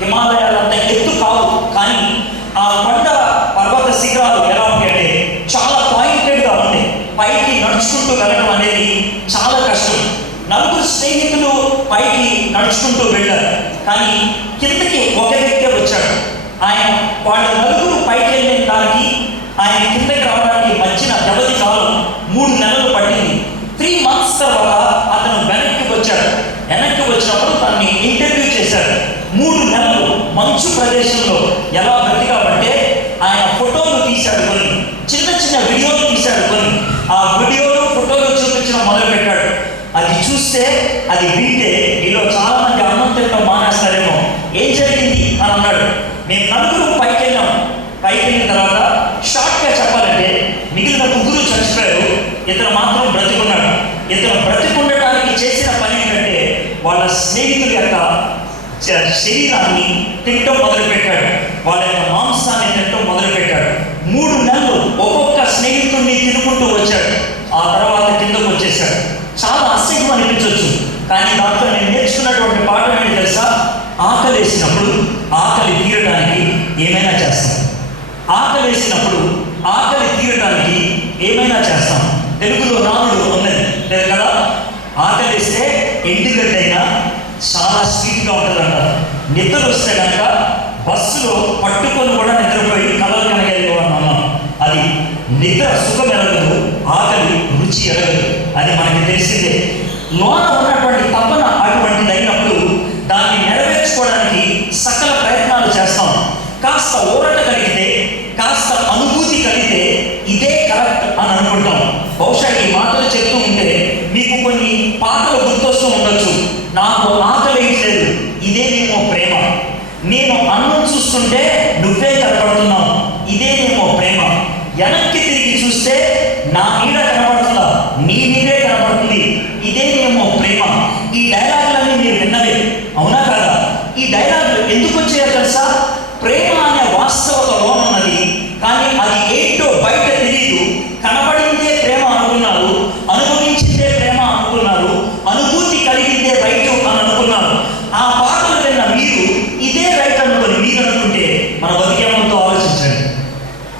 హిమాలయాలంత ఎత్తు కావు, కానీ ఆ కొండ పర్వత శిఖరాలు ఎలా ఉంటాయంటే చాలా పాయింటెడ్గా ఉంది. పైకి నడుచుకుంటూ వెళ్ళడం అనేది చాలా కష్టం. 4 స్నేహితులు పైకి నడుచుకుంటూ వెళ్ళారు, కానీ కిందకి ఒక వ్యక్తి వచ్చాడు. వాళ్ళు 4 పైకి వెళ్ళిన దానికి ఆయన కిందకి రావడానికి మధ్యన వ్యవధి కాలం 3 నెలలు పట్టింది. 3 months తర్వాత అతను వెనక్కి వచ్చాడు. వెనక్కి వచ్చినప్పుడు తనని ఇంటర్వ్యూ చేశాడు. 3 నెలలు మంచు ప్రదేశంలో ఎలా బ్రతికామంటే ఆయన ఫోటోలు తీశాడు, కొన్ని చిన్న చిన్న వీడియోలు తీశాడు, కొన్ని ఆ వీడియోలు ఫోటోలు చూపించడం మొదలుపెట్టాడు. అది చూస్తే, అది వింటే మీలో చాలా మంది అన్నం తినడం మానేస్తారేమో. ఏం జరిగింది అని అన్నాడు. మేము 4 పైకి వెళ్ళాం. పైకి వెళ్ళిన తర్వాత షార్ట్గా చెప్పాలంటే మిగిలిన 3 చచ్చిపోయారు, ఇతను మాత్రం బ్రతికున్నాడు. ఇతను బ్రతికుండటానికి చేసిన పని ఏంటంటే వాళ్ళ స్నేహితుల యొక్క శరీరాన్ని తినటం మొదలుపెట్టాడు, వాళ్ళ యొక్క మాంసాన్ని తినటం మొదలుపెట్టాడు. 3 నెలలు ఒక్కొక్క స్నేహితుడిని తినుకుంటూ వచ్చాడు. ఆ తర్వాత కిందకు వచ్చేసాడు. చాలా అసహ్యం అనిపించవచ్చు, కానీ దాంట్లో నేను నేర్చుకున్నటువంటి పాఠం ఏంటి తెలుసా? ఆకలి వేసినప్పుడు ఆకలి తీరడానికి ఏమైనా చేస్తాం. ఆకలి వేసినప్పుడు ఆకలి తీరడానికి ఏమైనా చేస్తాం. తెలుగులో నానుడు ఉన్నది కదా, ఆకలి వేస్తే ఎండుగడ్డైనా చాలా స్వీట్గా ఉంటుందంట. నిద్ర వస్తే కనుక బస్సులో పట్టుకొని కూడా నిద్రపోయి కలలు కనగలిగేవాళ్ళం. అది నిద్ర సుఖం ఎరగదు, ఆకలి రుచి ఎరగదు, అది మనకి తెలిసిందే. లోన ఉన్నటువంటి తపన అటువంటిది అయినప్పుడు దాన్ని నెరవేర్చుకోవడానికి సకల ప్రయత్నాలు చేస్తాం. కాస్త ఊరట కలిగితే, కాస్త అనుభూతి కలిగితే ఇదే కరెక్ట్ అని అనుకుంటాం. బహుశా ఈ మాటలు చెప్తూ ఉంటే మీకు కొన్ని పాటలు గుర్తొస్తూ ఉండొచ్చు. నాకు ఆకలి లేదు, ఇదేనేమో ప్రేమ. నేను అన్నం చూస్తుంటే నువ్వే కనపడుతున్నావు, ఇదేనేమో ప్రేమ. వెనక్కి తిరిగి చూస్తే నా నీడ కనపడుతుందా, నీ నీడే కనపడుతుంది, ఇదేనేమో ప్రేమ. ఈ డైలాగులన్నీ మీరు విన్నవే, అవునా కదా? ఈ డైలాగులు ఎందుకు వచ్చాయో తెలుసా? ప్రేమ అనే వాస్తవతలో ఉన్నది, కానీ అది ఏంటో బయట తెలియదు. కనబడిందే ప్రేమ అనుకున్నారు, అనుభవించిందే ప్రేమ అనుకున్నారు, అనుభూతి కలిగిందే రైట్ అని అనుకున్నారు. ఆ పాటలు విన్న మీరు ఇదే రైట్ అనుకొని మీరు అనుకుంటే మన బతికేమంతో ఆలోచించండి.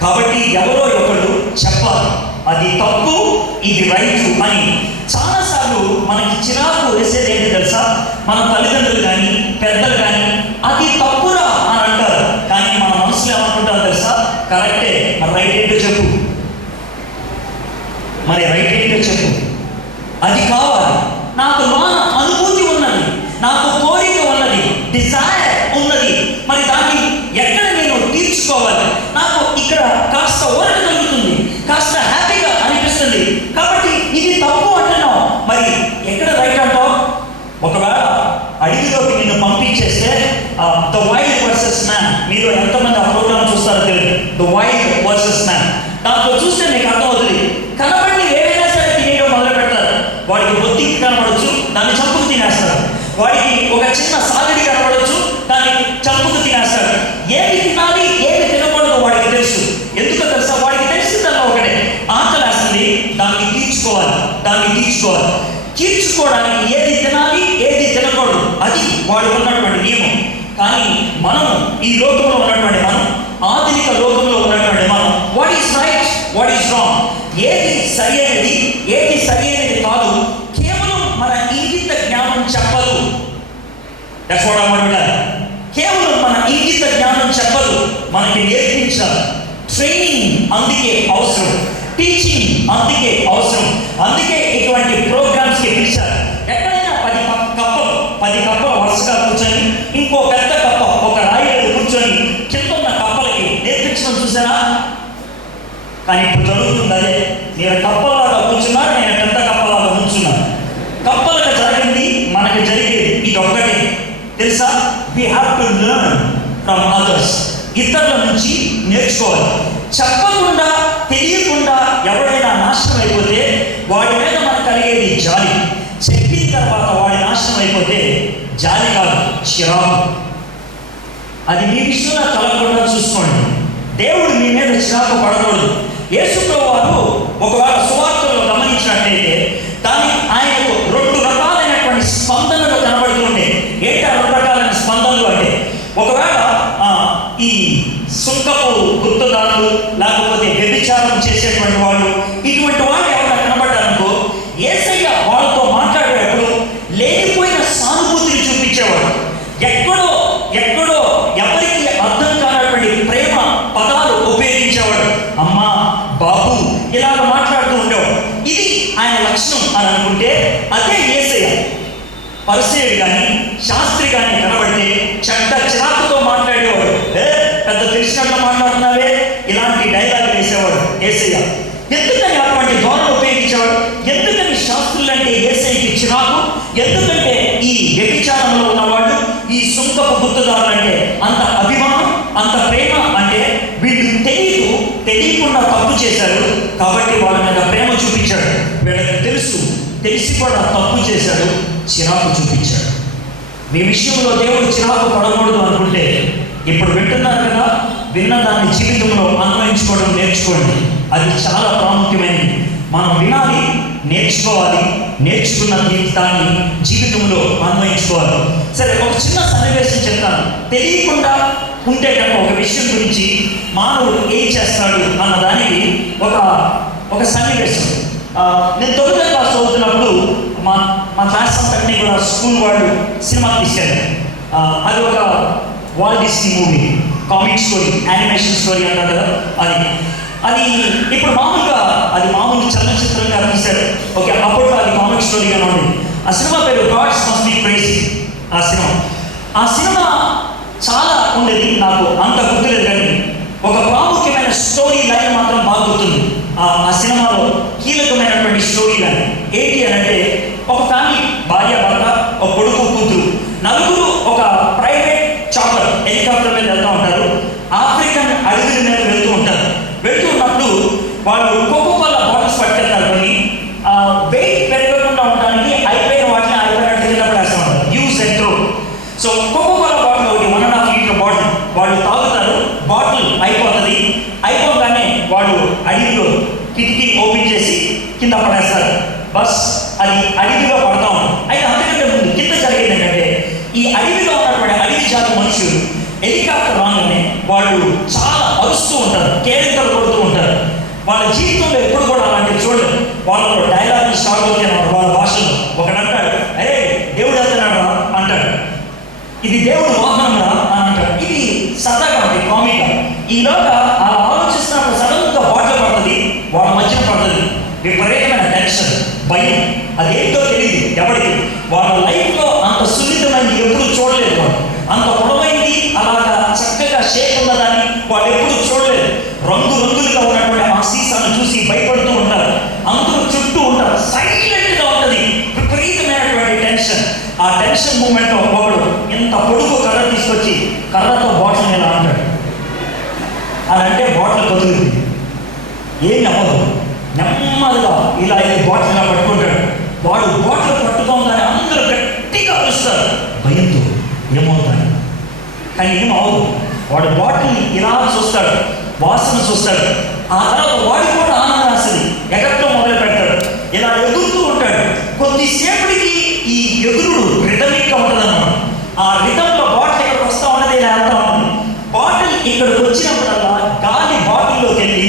కాబట్టి ఎవరో ఒకళ్ళు చెప్పాలి అది తప్పు, ఇది రైట్ అని. చాలాసార్లు మనకి చిరాకు వేసేది ఏంటి తెలుసా? మన తల్లిదండ్రులు కానీ పెద్దలు కానీ అది తప్పురా అని అంటారు, కానీ మన మనసులో ఏమనుకుంటారు తెలుసా? కరెక్టే, మరి రైట్ ఏంటో చెప్పు, మరి రైట్ ఏంటో చెప్పు. అది కావాలి. నాకు లోన అనుభూతి ఉన్నది, నాకు కోరిక ఉన్నది, డిజైర్ ఉన్నది, మరి దాన్ని ఎక్కడ నేను తీర్చుకోవాలి? నాకు ఇక్కడ కాస్త ఊరట కలుగుతుంది, కాస్త హ్యాపీగా అనిపిస్తుంది, కాబట్టి ఇది తప్పు అంటున్నావు, మరి ఎక్కడ రైట్ అంటావు? ఒకవేళ అడవిలోకి నిన్ను పంపించేస్తే ద వైల్డ్ వర్సెస్ మ్యాన్, మీరు ఎంతమంది ఆ ప్రోగ్రామ్ చూస్తారో తెలియదు, ద వైల్డ్ వర్సెస్ మ్యాన్. దాంట్లో చూస్తే మీకు అర్థమవుతుంది, కనబడి ఏవైనా సరే తినేయడం మొదలు పెడతారు. వాడికి బొత్తికి కనబడచ్చు, దాన్ని చంపుకు తినేస్తారు. వాడికి ఒక చిన్న సాగడి కనబడచ్చు, దాన్ని చంపుకు తినేస్తారు. ఏమి తినాలి ఏమి తినకూడదు వాడికి తెలుసు. ఎందుకు తెలుసా? వాడికి తెలిసిందల్లా ఒకటే, ఆకలేస్తుంది, దాన్ని తీర్చుకోవాలి, దాన్ని తీర్చుకోవాలి. తీర్చుకోవడానికి ఏది తినాలి ఏది తినకూడదు అది వాడు ఉన్నటువంటి నియమం. కానీ మనం ఈ లోకంలో ఉన్నటువంటి మనం, ఆధునిక లోకంలో ఉన్నటువంటి మనం, what is right, what is wrong, ఏది సరి అయినది ఏది సరి అయినది కాదు, కేవలం మన ఇంగిత జ్ఞానం చెప్పదు. That's what I want to tell. కేవలం మన ఇంగిత జ్ఞానం చెప్పదు, మనకి నేర్పించాలి. ట్రైనింగ్ అందుకే అవసరం, టీచింగ్ అందుకే అవసరం. అందుకే ఇటువంటి ప్రోగ్రామ్స్కి పిలిచారు. ఎక్కడైనా 10 కప్పలు వరుసగా కూర్చొని, ఇంకో పెద్ద కప్ప ఒక రాయి మీద కూర్చొని కింద ఉన్న కప్పలకి నేర్పించడం చూసారా? కానీ ఇప్పుడు జరుగుతుంది అదే. నేను కప్పలాగా కూర్చున్నాను, నేను పెద్ద కప్పలాగా కూర్చున్నాను. కప్పలకు జరిగింది మనకి జరిగేది ఇది ఒక్కటే తెలుసా? We have to learn from others. ఇతరుల నుంచి నేర్చుకోవాలి. చెప్పకుండా తెలియకుండా ఎవడైనా నాశనం అయిపోతే వాడి మీద మనకు కలిగేది జాలి. చెప్పిన తర్వాత వాడి నాశనం అయిపోతే జాలి కాదు, చిరాకు. అది మీ విషయంలో కలగకుండా చూసుకోండి. దేవుడు మీ మీద చిరాకు పడకూడదు. యేసు ప్రభువు ఒకవేళ సువార్తలో గమనించినట్లయితే ఆయనకు 2 రకాలైనటువంటి స్పందనలు కనబడుతుండే. ఏంటి ఆ 2 రకాలైన స్పందనలు అంటే, ఒకవేళ చేసేటువంటి వాళ్ళు, ఇటువంటి వాళ్ళు ఎవరైనా కనబడ్డారనుకో యేసయ్య వాళ్ళతో మాట్లాడేటప్పుడు లేనిపోయిన సానుభూతిని చూపించేవాడు. ఎక్కడో ఎక్కడో ఎవరికి అర్థం కానటువంటి ప్రేమ పదాలు ఉపయోగించేవాడు. అమ్మా, బాబు ఇలాగ మాట్లాడుతూ ఉండేవాడు. ఇది ఆయన లక్షణం అని అనుకుంటే అదే యేసయ్య. పరిసయ్యుడు కానీ శాస్త్రి కానీ కనబడితే చెడ్డ చిరాకుతో మాట్లాడేవాడు. పెద్ద తెలిసినట్లు మాట్లాడుతున్నావే, ఇలాంటి డైలాగ్ వేసేవాడు యేసయ్య. ఎందుకని అటువంటి ధోరణి ఉపయోగించేవాడు? ఎందుకని శాస్త్రులు అంటే యేసయ్యకి చిరాకు? ఎందుకంటే ఈ వ్యభిచారంలో ఉన్నవాళ్ళు, ఈ సుంకపు గుర్తుదారులు అంటే అంత అభిమానం, అంత ప్రేమ. అంటే వీళ్ళు తెలియకుండా తప్పు చేశారు కాబట్టి వాళ్ళ మీద ప్రేమ చూపించాడు. వీళ్ళకి తెలిసి కూడా తప్పు చేశాడు, చిరాకు చూపించాడు. మీ విషయంలో దేవుడు చిరాకు పడకూడదు అనుకుంటే ఇప్పుడు వింటున్నారు కదా, విన్న దాన్ని జీవితంలో అన్వయించుకోవడం నేర్చుకోండి. అది చాలా ప్రాముఖ్యమైనది. మనం వినాలి, నేర్చుకోవాలి, నేర్చుకున్న దాన్ని జీవితంలో అన్వయించుకోవాలి. సరే, ఒక చిన్న సన్నివేశం చెప్తాను. తెలియకుండా ఉంటే కనుక ఒక విషయం గురించి మానవుడు ఏం చేస్తాడు అన్న దానికి ఒక సన్నివేశం. నేను 9వ క్లాస్ చదువుతున్నప్పుడు మా క్లాస్ అంతటినీ కూడా స్కూల్ వాళ్ళు సినిమా తీశారు. అది ఒక Walt Disney movie, comic story, animation story అన్నారు కదా. అది ఇప్పుడు మామూలుగా మామూలు చలనచిత్రంగా తీశారు. ఓకే, అప్పట్లో అది కామిక్ స్టోరీగా ఉంది. ఆ సినిమా పేరు గాడ్స్ మస్ట్ బి క్రేజీ. ఆ సినిమా చాలా ఉండేది, నాకు అంత గుర్తులేదు కానీ ఒక ప్రాముఖ్యమైన స్టోరీ లైన్ మాత్రం బాగా గుర్తుంది. ఆ సినిమాలో కీలకమైనటువంటి స్టోరీ లైన్ ఏంటి అని అంటే, ఒక ఫ్యామిలీ, భార్య భర్త, ఒక కొడుకు కూతురు, నలుగురు ఒక ప్రైవేట్ చార్టర్ హెలికాప్టర్ మీద వెళ్తూ ఉంటారు. ఆఫ్రికన్ అడవుల మీద వెళ్తూ ఉంటారు. వెళ్తూ ఉన్నప్పుడు వాళ్ళు కోకోకోలా బాటిల్స్ పట్టుకెళ్తారు. కొన్ని వెయిట్ పెరగకుండా ఉండడానికి అయిపోయిన వాటిని అయిపోయినట్టు కింద పడేస్తూ ఉంటారు, use and throw. So Coca Cola bottle ఒకటి 1.5 లీటర్ బాటిల్ వాళ్ళు తాగుతారు. బాటిల్ అయిపోగానే వాళ్ళు అడవిలో కిటికీ ఓపెన్ చేసి కింద పడేస్తారు. బస్ అది అడవిలో పడతా ఉంటుంది. అయితే అంతకంటే ముందు కింద జరిగేది ఏంటంటే, ఈ అడవిలో ఉన్నటువంటి అడవి జాతి మనుషులు హెలికాప్టర్ రాగానే వాళ్ళు చాలా అరుస్తూ ఉంటారు, కేరింతలు కొడుతూ ఉంటారు. వాళ్ళ జీవితంలో ఎప్పుడు కూడా అలాంటివి చూడలేదు. వాళ్ళలో డైలాగ్ స్టార్ట్ అవుతాయి వాళ్ళ భాషలో. ఒకడు అంటాడు, అరే దేవుడు వెళ్తున్నాడు అంటాడు, ఇది దేవుడు వాహనం రా అని అంటాడు. ఇది సరదాగా ఉంటుంది, కామిక్గా. ఈలోగా అలా ఆలోచిస్తున్నప్పుడు సడన్గా బాటిల్ పడుతుంది, వాళ్ళ మధ్యన పడుతుంది. విపరీతమైన టెన్షన్, భయం, అదేంటో తెలియదు ఎవరికి. వాళ్ళ లైఫ్లో అంత సున్నితమైనది ఎప్పుడు చూడలేదు. వాళ్ళు అంత పొడవైంది, అలాగా చక్కగా షేప్ ఉన్నదాన్ని వాళ్ళు ఎప్పుడు చూడలేదు. రంగులుగా ఉన్నటువంటి ఆ సీసాను చూసి భయపడుతూ ఉంటారు. అందరూ చుట్టూ ఉంటారు, సైలెంట్గా ఉంటుంది, విపరీతమైనటువంటి టెన్షన్. ఆ టెన్షన్ మూమెంట్లో ఒకడు ఇంత పొడుగు కర్ర తీసుకొచ్చి కర్రతో బాటిల్ ఇలా అంటాడు. అలా అంటే బాటిల్ కదులుతుంది, ఏం అవ్వదు. నెమ్మదిగా ఇలా బాటిల్ ఇలా పట్టుకుంటాడు. వాడు బాటిల్ పట్టుకోగానే అందరూ గట్టిగా అరుస్తారు భయంతో, ఏమవుతాడు. కానీ ఏమవ్వదు. వాడు బాటిల్ ఇలా చూస్తాడు, వాసన చూస్తాడు. ఆ తర్వాత వాడికి కూడా ఆనందం వస్తుంది, ఎగరటం మొదలు పెడతాడు, ఇలా ఎగురుతూ ఉంటాడు. కొద్దిసేపటికి ఈ ఎగురుడు రిథమిక్గా ఉంటుంది అన్నమాట. ఆ రిథంలో బాటిల్ ఇక్కడికి వస్తూ ఉన్నది, ఇలా వెళ్తా ఉంటుంది. బాటిల్ ఇక్కడికి వచ్చినప్పుడల్లా గాలి బాటిల్లోకి వెళ్ళి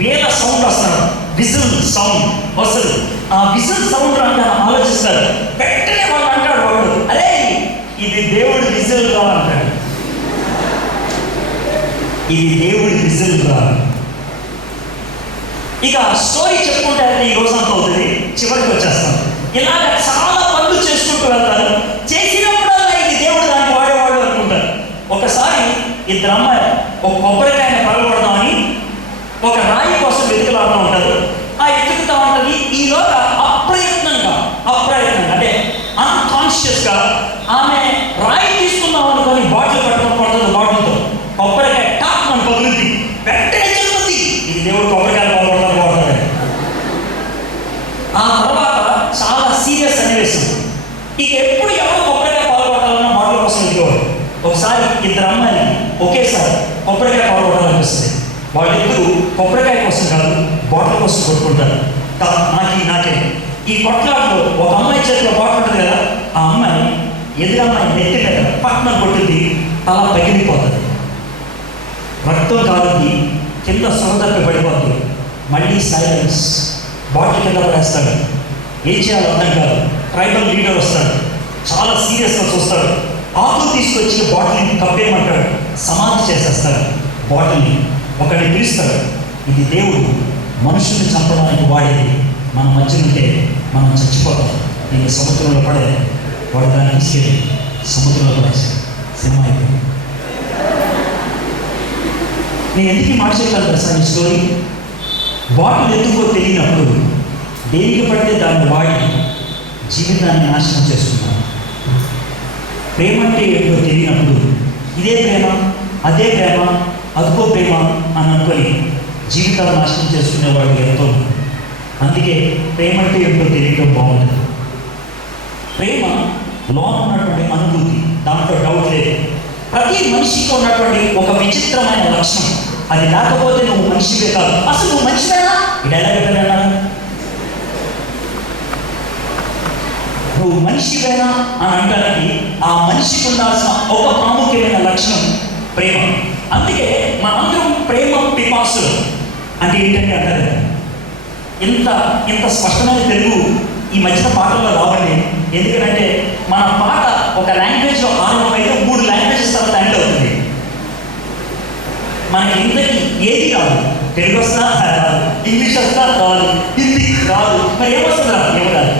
వేల సౌండ్ వస్తాడు, విజిల్ సౌండ్ వస్తుంది. ఆ విజిల్ సౌండ్ అంటే ఆలోచిస్తారు. వెంటనే వాళ్ళు అంటాడు, వాడు అరే ఇది దేవుడి విజిల్ రా అంటాడు. ఇది దేవుడి విజిల్ రా. ఇక స్టోరీ చెప్పుకుంటే అయితే ఈ రోజు అంతా అవుతుంది, చివరికి వచ్చేస్తాం. ఇలాగ చాలా పనులు చేసుకుంటూ వెళ్తారు. చేసినప్పుడల్లా ఇది దేవుడు దాన్ని వాడేవాడు అనుకుంటారు. ఒకసారి ఇద్దరు అమ్మాయి ఒక కొబ్బరికాయని పగలగొడదామని ఒక రాయి కోసం వెతుకులాడుతూ ఉంటారు. ఆ ఎత్తుకుతా ఉంటుంది. ఈలోగా అప్రయత్నంగా అంటే అన్కాన్షియస్గా ఆమె రాయి తీసుకుందాం అనుకొని బాటిల్ పట్టుకొని పడుతుంది. బాటిల్తో కొబ్బరికాయ టాప్ అని పగులుద్ది. వెంటనే చెప్తుంది, ఇది దేవుడు కొబ్బరికాయలు పడుతుంది. ఆ తర్వాత చాలా సీరియస్ సన్నివేశం. ఇక ఎప్పుడు ఎవరు కొబ్బరికాయ పాల్గొట్టాలన్నా బాటిల్ కోసం ఎదుగువాడు. ఒకసారి ఇద్దరు అమ్మాయిని ఒకేసారి కొబ్బరికాయ పాల్గొట్టాలనిపిస్తుంది. వాళ్ళిద్దరూ కొబ్బరికాయ కోసం కాదు, బాటిల్ కోసం కొట్టుకుంటారు. నాకే ఈ కొట్లాటలో ఒక అమ్మాయి చేతిలో బాటిల్ ఉంటుంది కదా, ఆ అమ్మాయి ఎదురమ్మాయి నెత్తి మీద పట్టణం కొట్టింది, తల పగిలిపోతుంది, రక్తం కాలుద్ది, కింద సొంతకి పడిపోతుంది. మళ్ళీ సైలెన్స్, బాటిల్ కింద పడేస్తాడు. ఏం చేయాలో అర్థం కాదు. ట్రైబల్ లీడర్ వస్తాడు, చాలా సీరియస్గా చూస్తాడు. ఆకులు తీసుకొచ్చి బాటిల్ని కప్పేయమంటాడు, సమాధి చేసేస్తాడు బాటిల్ని. ఒకరిని పిలుస్తాడు, ఇది దేవుడు మనుషుల్ని చంపడానికి వాడేది, మన మధ్య ఉంటే మనం చచ్చిపోతాం, నేను సముద్రంలో పడే. వాడు దాన్ని తీసుకెళ్ళి సముద్రంలో పడేసి సినిమా అయిపోయింది. నేను ఎందుకు మార్చేస్తాను తెలుసా ఈ స్టోరీ? బాటిల్ ఎందుకో తెలియనప్పుడు దేనికి పడితే దాన్ని వాడి జీవితాన్ని నాశనం చేసుకున్నాను. ప్రేమ అంటే ఏంటో తెలియనప్పుడు ఇదే ప్రేమ, అదే ప్రేమ, అదుకో ప్రేమ అని అనుకొని జీవితాలు నాశనం చేసుకునేవాడు ఎంతో. అందుకే ప్రేమ అంటే ఏంటో తెలియడం బాగుంటుంది. ప్రేమ లోన్ ఉన్నటువంటి అనుభూతి, దాంట్లో డౌట్ లేదు. ప్రతి మనిషికి ఉన్నటువంటి ఒక విచిత్రమైన లక్షణం, అది లేకపోతే నువ్వు మనిషివే కాదు. అసలు నువ్వు మనిషివేనా? ఇది ఎలా చెప్పాను? నువ్వు మనిషివేనా అని అంటానికి ఆ మనిషికి ఉండాల్సిన ఒక ప్రాముఖ్యమైన లక్షణం ప్రేమ. అందుకే మనందరం ప్రేమ పిపాసులు. అంటే ఏంటంటే అంటారు, ఇంత స్పష్టమైన తెలుగు ఈ మధ్యన పాటల్లో రావండి. ఎందుకంటే మన పాట ఒక లాంగ్వేజ్లో ఆరంభమైతే 3 లాంగ్వేజెస్ తర్వాత ఎండ్ అవుతుంది. మనకి ఇంతకి ఏది రాదు. తెలుగు వస్తా రాదు, ఇంగ్లీష్ వస్తా రాదు, హిందీ రాదు, మరి ఏమొస్తుందా? ఏమో రాదు.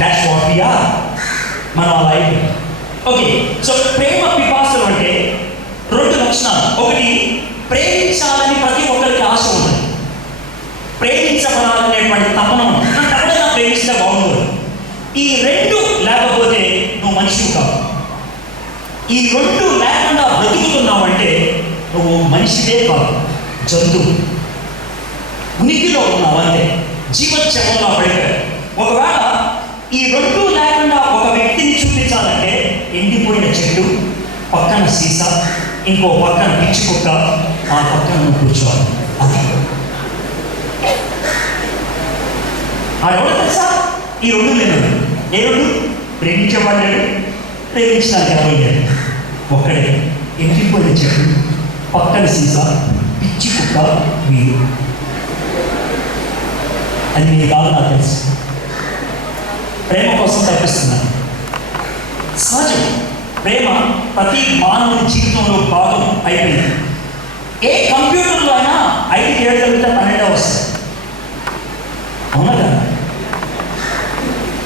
That's what we are. మనం అలా అయిపోయింది. ఓకే, సో ప్రేమ పిపాసులు అంటే 2 లక్షణాలు. ఒకటి, ప్రేమించాలని ప్రతి ఒక్కరికి ఆశ ఉంటుంది, ప్రేమించబడాలనేటువంటి తపన ఉంటుంది. నన్ను ఎవరైనా ప్రేమిస్తే బాగుంటుంది. ఈ 2 లేకపోతే నువ్వు మనిషివి కావు. ఈ 2 లేకుండా బ్రతుకుతున్నావంటే నువ్వు మనిషివే కాదు, జంతువు. ఉనికిలో ఉన్నావు అంతే, జీవోత్సవంలో పడిపోయావు. ఒకవేళ ఈ 2 లేకుండా ఒక వ్యక్తిని చూపించాలంటే ఎండిపోయిన చెట్టు, పక్కన సీసా, ఇంకో పక్కన పిచ్చి కుక్క, ఆ పక్కన నువ్వు కూర్చోవాలి. అది ఆడెవడు తెలుసా? ఈ 2 లేడు. ఏ 2? ప్రేమించేవాడు లేడు, ప్రేమించడానికి ఎవరు లేడు. ఒక్కడే ఎండిపోయిన చెట్టు, పక్కన సీసా, పిచ్చి కుక్క, మీరు. అది మీరు కాదు, నాకు తెలుసు. ప్రేమ కోసం తప్పిస్తున్నాను. సహజం, ప్రేమ ప్రతి మానవుడి జీవితంలో భాగం అయిపోయింది. ఏ కంప్యూటర్లో అయినా 5 ఏళ్ళ 12 వస్తుంది, అవునా కదా?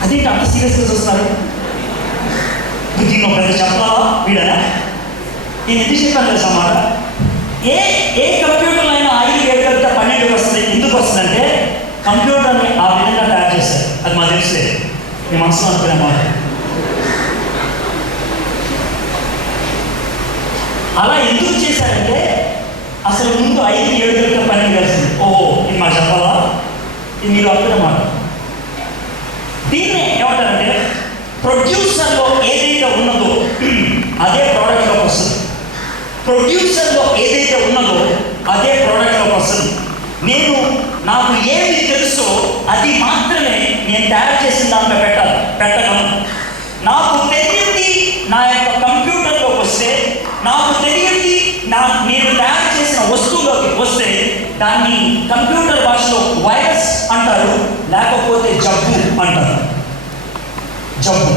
అదేంటి అంత సీరియస్గా చూస్తారు? దీన్ని ఒక పెద్ద చెప్పాలా వీడనా? నేను ఎందుకు చెప్పాను తెలుసా మాట? ఏ కంప్యూటర్లో అయినా 5 ఏళ్ళ 12 వస్తుంది. ఎందుకు వస్తుందంటే కంప్యూటర్ని ఆ విధంగా తయారు చేస్తారు. అది మాకు తెలుసులేదు, మీ మనసులో అనుకునే మాట. అలా ఎందుకు చేశారంటే అసలు ముందు 5 ఏళ్ళ 12 కలిసింది. ఓహో, ఇది మాకు చెప్పాలా? ఇది మీరు అనుకునే మాట. దీన్నే ఏమంటారంటే ప్రొడ్యూసర్లో ఏదైతే ఉన్నదో అదే ప్రోడక్ట్లోకి వస్తుంది. ప్రొడ్యూసర్లో ఏదైతే ఉన్నదో అదే ప్రోడక్ట్లోకి వస్తుంది. నాకు ఏమి తెలుసో అది మాత్రమే నేను తయారు చేసిన దాంట్లో పెట్టగలను. నాకు తెలియంది నా యొక్క కంప్యూటర్లోకి వస్తే, నాకు తెలియంది నేను తయారు చేసిన వస్తువులోకి వస్తే దాన్ని కంప్యూటర్ భాషలో వైరస్ అంటారు, లేకపోతే జబ్బు అంటారు. జబ్బు.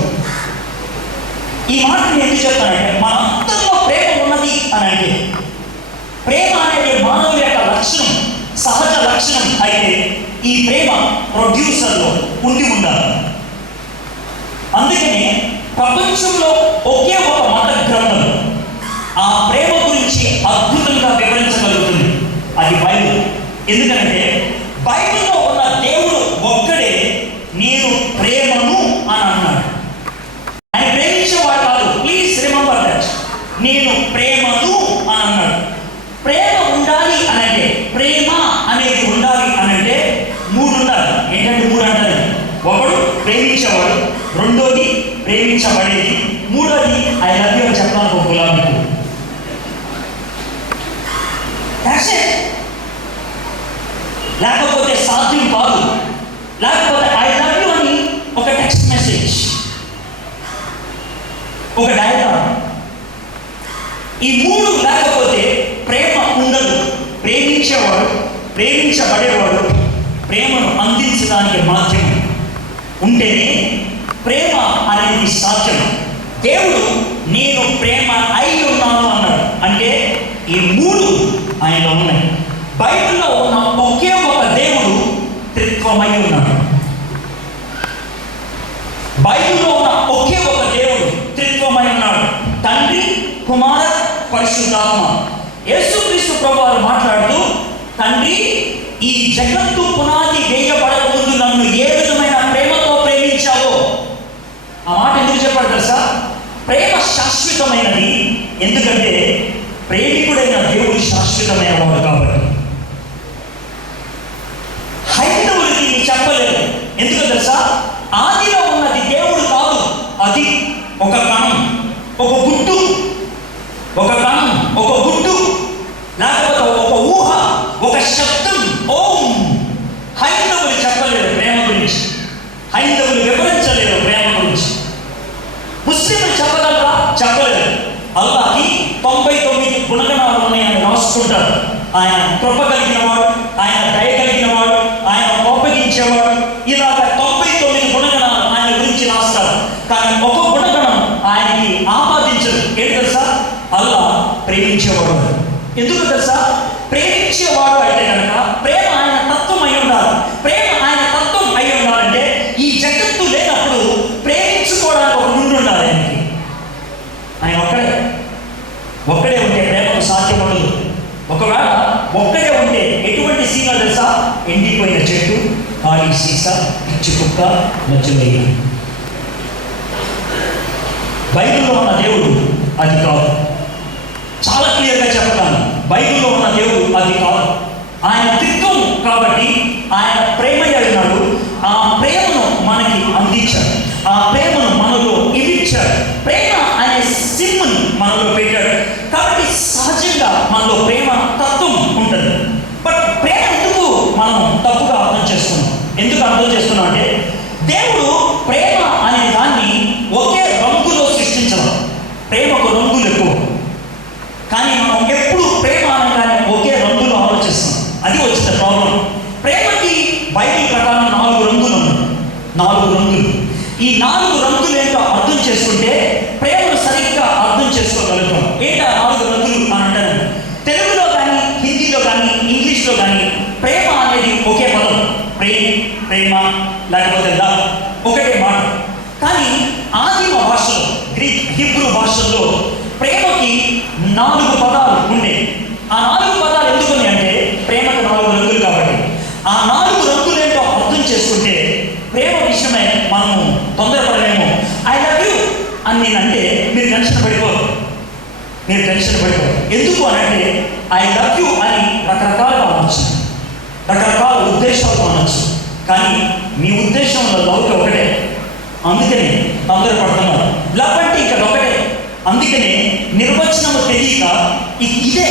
ఈ మాట నేను ఎందుకు చెప్తానంటే మన అంతలో ప్రేమ ఉన్నది అని అంటే, ప్రేమ అనేది మానవుల యొక్క లక్షణం, సహజ లక్షణం అయితే ఈ ప్రేమ ప్రొడ్యూసర్లో ఉండాలి. అందుకనే ప్రపంచంలో ఒకే ఒక మత గ్రంథం ఆ ప్రేమ గురించి అద్భుతంగా వివరించగలుగుతుంది, అది బైబిల్. ఎందుకంటే బైబిల్లో ఉన్న దేవుడు ఒక్కడే నేను ప్రేమను అని అన్నాడు. ఆయన ప్రేమించేవాడు కాదు. Please remember that. నేను ప్రేమను అని అన్నాడు. ప్రేమ ఉండాలి అనంటే, ప్రేమ అనేది ఉండాలి అనంటే 3 ఉండాలి. ఏంటంటే 3 అంటారు. ఒకడు ప్రేమించేవాడు, రెండోది ప్రేమించబడేది, మూడోది ఐ లవ్ యూ అని చెప్పడానికి ఒక గులాబీ పువ్వు. లేకపోతే సాధ్యం కాదు. లేకపోతే ఐ లవ్ యూ అని ఒక టెక్స్ట్ మెసేజ్, ఒక డయాగ్రామ్. ఈ 3 లేకపోతే ప్రేమ ఉండదు. ప్రేమించేవాడు, ప్రేమించబడేవాడు ప్రేమను అందించడానికి మాధ్యమం ఉంటేనే ప్రేమ అనేది సాధ్యం. దేవుడు నేను ప్రేమ అయి ఉన్నాను అన్నాడు. అంటే ఈ మూడు ఆయనలో ఉన్నాయి. బైబిల్లో ఉన్న ఒకే ఒక దేవుడు త్రిత్వమై ఉన్నాడు. బైబిల్లో ఉన్న ఒకే ఒక దేవుడు త్రిత్వమై ఉన్నాడు. తండ్రి, కుమార, పరిశుద్ధాత్మ. యేసుక్రీస్తు ప్రభువారు మాట్లాడుతూ, తండ్రి ఈ జగత్తు పునాది వేయబడక ముందు నన్ను ఏ విధమైన ప్రేమతో ప్రేమించావో. ఆ మాట ఎందుకు చెప్పాడు తెలుసా? ప్రేమ శాశ్వతమైనది. ఎందుకంటే ప్రేమికుడైన దేవుడు శాశ్వతమైన వాడు కాబట్టి. హైందవులకి చెప్పలేదు. ఎందుకు తెలుసా? ఆదిలో ఉన్నది దేవుడు కాదు, అది ఒక కణం, ఒక గుట్టు, ఒక కణం, ఒక గుట్టు, లేకపోతే ఒక ఊహ, ఒక శబ్దం. ఓం. హైందవులు చెప్పలేదు ప్రేమ గురించి, హైందవులు వివరించలేదు ప్రేమ గురించి. ముస్లింలు చెప్పగలరా? చెప్పలేదు. అల్లాహకి 99 గుణగణాలు ఉన్నాయని రాసుకుంటారు. ఆయన కృప కలిగిన వాడు, ఆయన దయ కలిగిన వాడు, ఆయన కోపగించేవాడు, ఇలాగ 99 గుణగణాలు ఆయన గురించి రాస్తారు. కానీ ఒక గుణగణం ఆయనకి ఆపాదించదు. ఏంటి తెలుసా? అల్లా ప్రేమించేవాడు. ఎందుకు తెలుసా? ప్రేమించేవాడు అయితే కనుక ప్రేమ ఆయన తత్వం అయి ఉండాలి. ప్రేమ ఆయన తత్వం అయి ఉండాలంటే ఈ జగత్తు లేనప్పుడు ప్రేమించుకోవడానికి ఒక నుండి ఉండాలి ఆయనకి. ఆయన ఒక్కడే ఉంటే ప్రేమకు సాధ్యం ఉండదు. ఒకవేళ ఒక్కడే ఉంటే ఎటువంటి సీమ తెలుసా? ఎండిపోయిన చెట్టు, ఖాళీ సీసా, పిచ్చి కుక్క, మధ్యలో. బైబిల్లో ఉన్న దేవుడు అది కాదు. చాలా క్లియర్గా చెప్తాను, బైబిల్లో ఉన్న దేవుడు అది కాదు. ఆయన త్రిత్వం కాబట్టి ఆయన ప్రేమ అయినాడు. ఆ ప్రేమను మనకి అందించాడు, ఆ ప్రేమను మనలో ఇవిచ్చాడు. ప్రేమ అనే సిమ్ని మనలో పెట్టాడు. కాబట్టి సహజంగా మనలో ప్రేమ తత్వం ఉంటుంది. బట్ ప్రేమ ఎందుకు మనం తప్పుగా అర్థం చేసుకున్నాం? ఎందుకు అర్థం చేసుకున్నాం అంటే, దేవుడు ప్రేమ అనే దాన్ని ఒకే రంగులో సృష్టించడం. ప్రేమకు రంగులు ఎక్కువ, కానీ మనం ఎప్పుడు ప్రేమ అనగానే ఒకే రంగులో ఆలోచిస్తాం. అది వచ్చిన ప్రాబ్లం. ప్రేమకి బైబిల్ ప్రకారం 4 రంగులు ఉన్నాయి. 4 రంగులు. ఈ 4 రంగులు ఏంటో అర్థం చేసుకుంటే ప్రేమను సరిగ్గా అర్థం చేసుకోగలుగుతాం. ఏంటో 4 రంగులు అని అంటారు. తెలుగులో కానీ, హిందీలో కానీ, ఇంగ్లీష్లో కానీ ప్రేమ అనేది ఒకే పదం. ప్రేమ లేకపోతే లవ్ ఒకటే మాట. కానీ ఆదిమ భాషలో, గ్రీక్, హిబ్రూ భాషల్లో ప్రేమకి 4 పదాలు ఉండే. ఆ 4 పదాలు ఎందుకున్నాయి అంటే ప్రేమకు 4 రంగులు కాబట్టి. ఆ 4 రంగులు ఏంటో అర్థం చేసుకుంటే ప్రేమ విషయమై మనము తొందరపడలేము. ఐ లవ్ యూ అని నేనంటే మీరు టెన్షన్ పడిపోరు. ఎందుకు అని అంటే ఐ లవ్ యూ అని రకరకాలుగా అనొచ్చు, రకరకాల ఉద్దేశాలతో అనొచ్చు. కానీ మీ ఉద్దేశంలో లవ్ ఒకటే, అందుకనే తొందరపడుతున్నారు. లవ్ అంటే ఇక్కడ ఒకటే, అందుకనే నిర్వచనము తెలియక ఇదే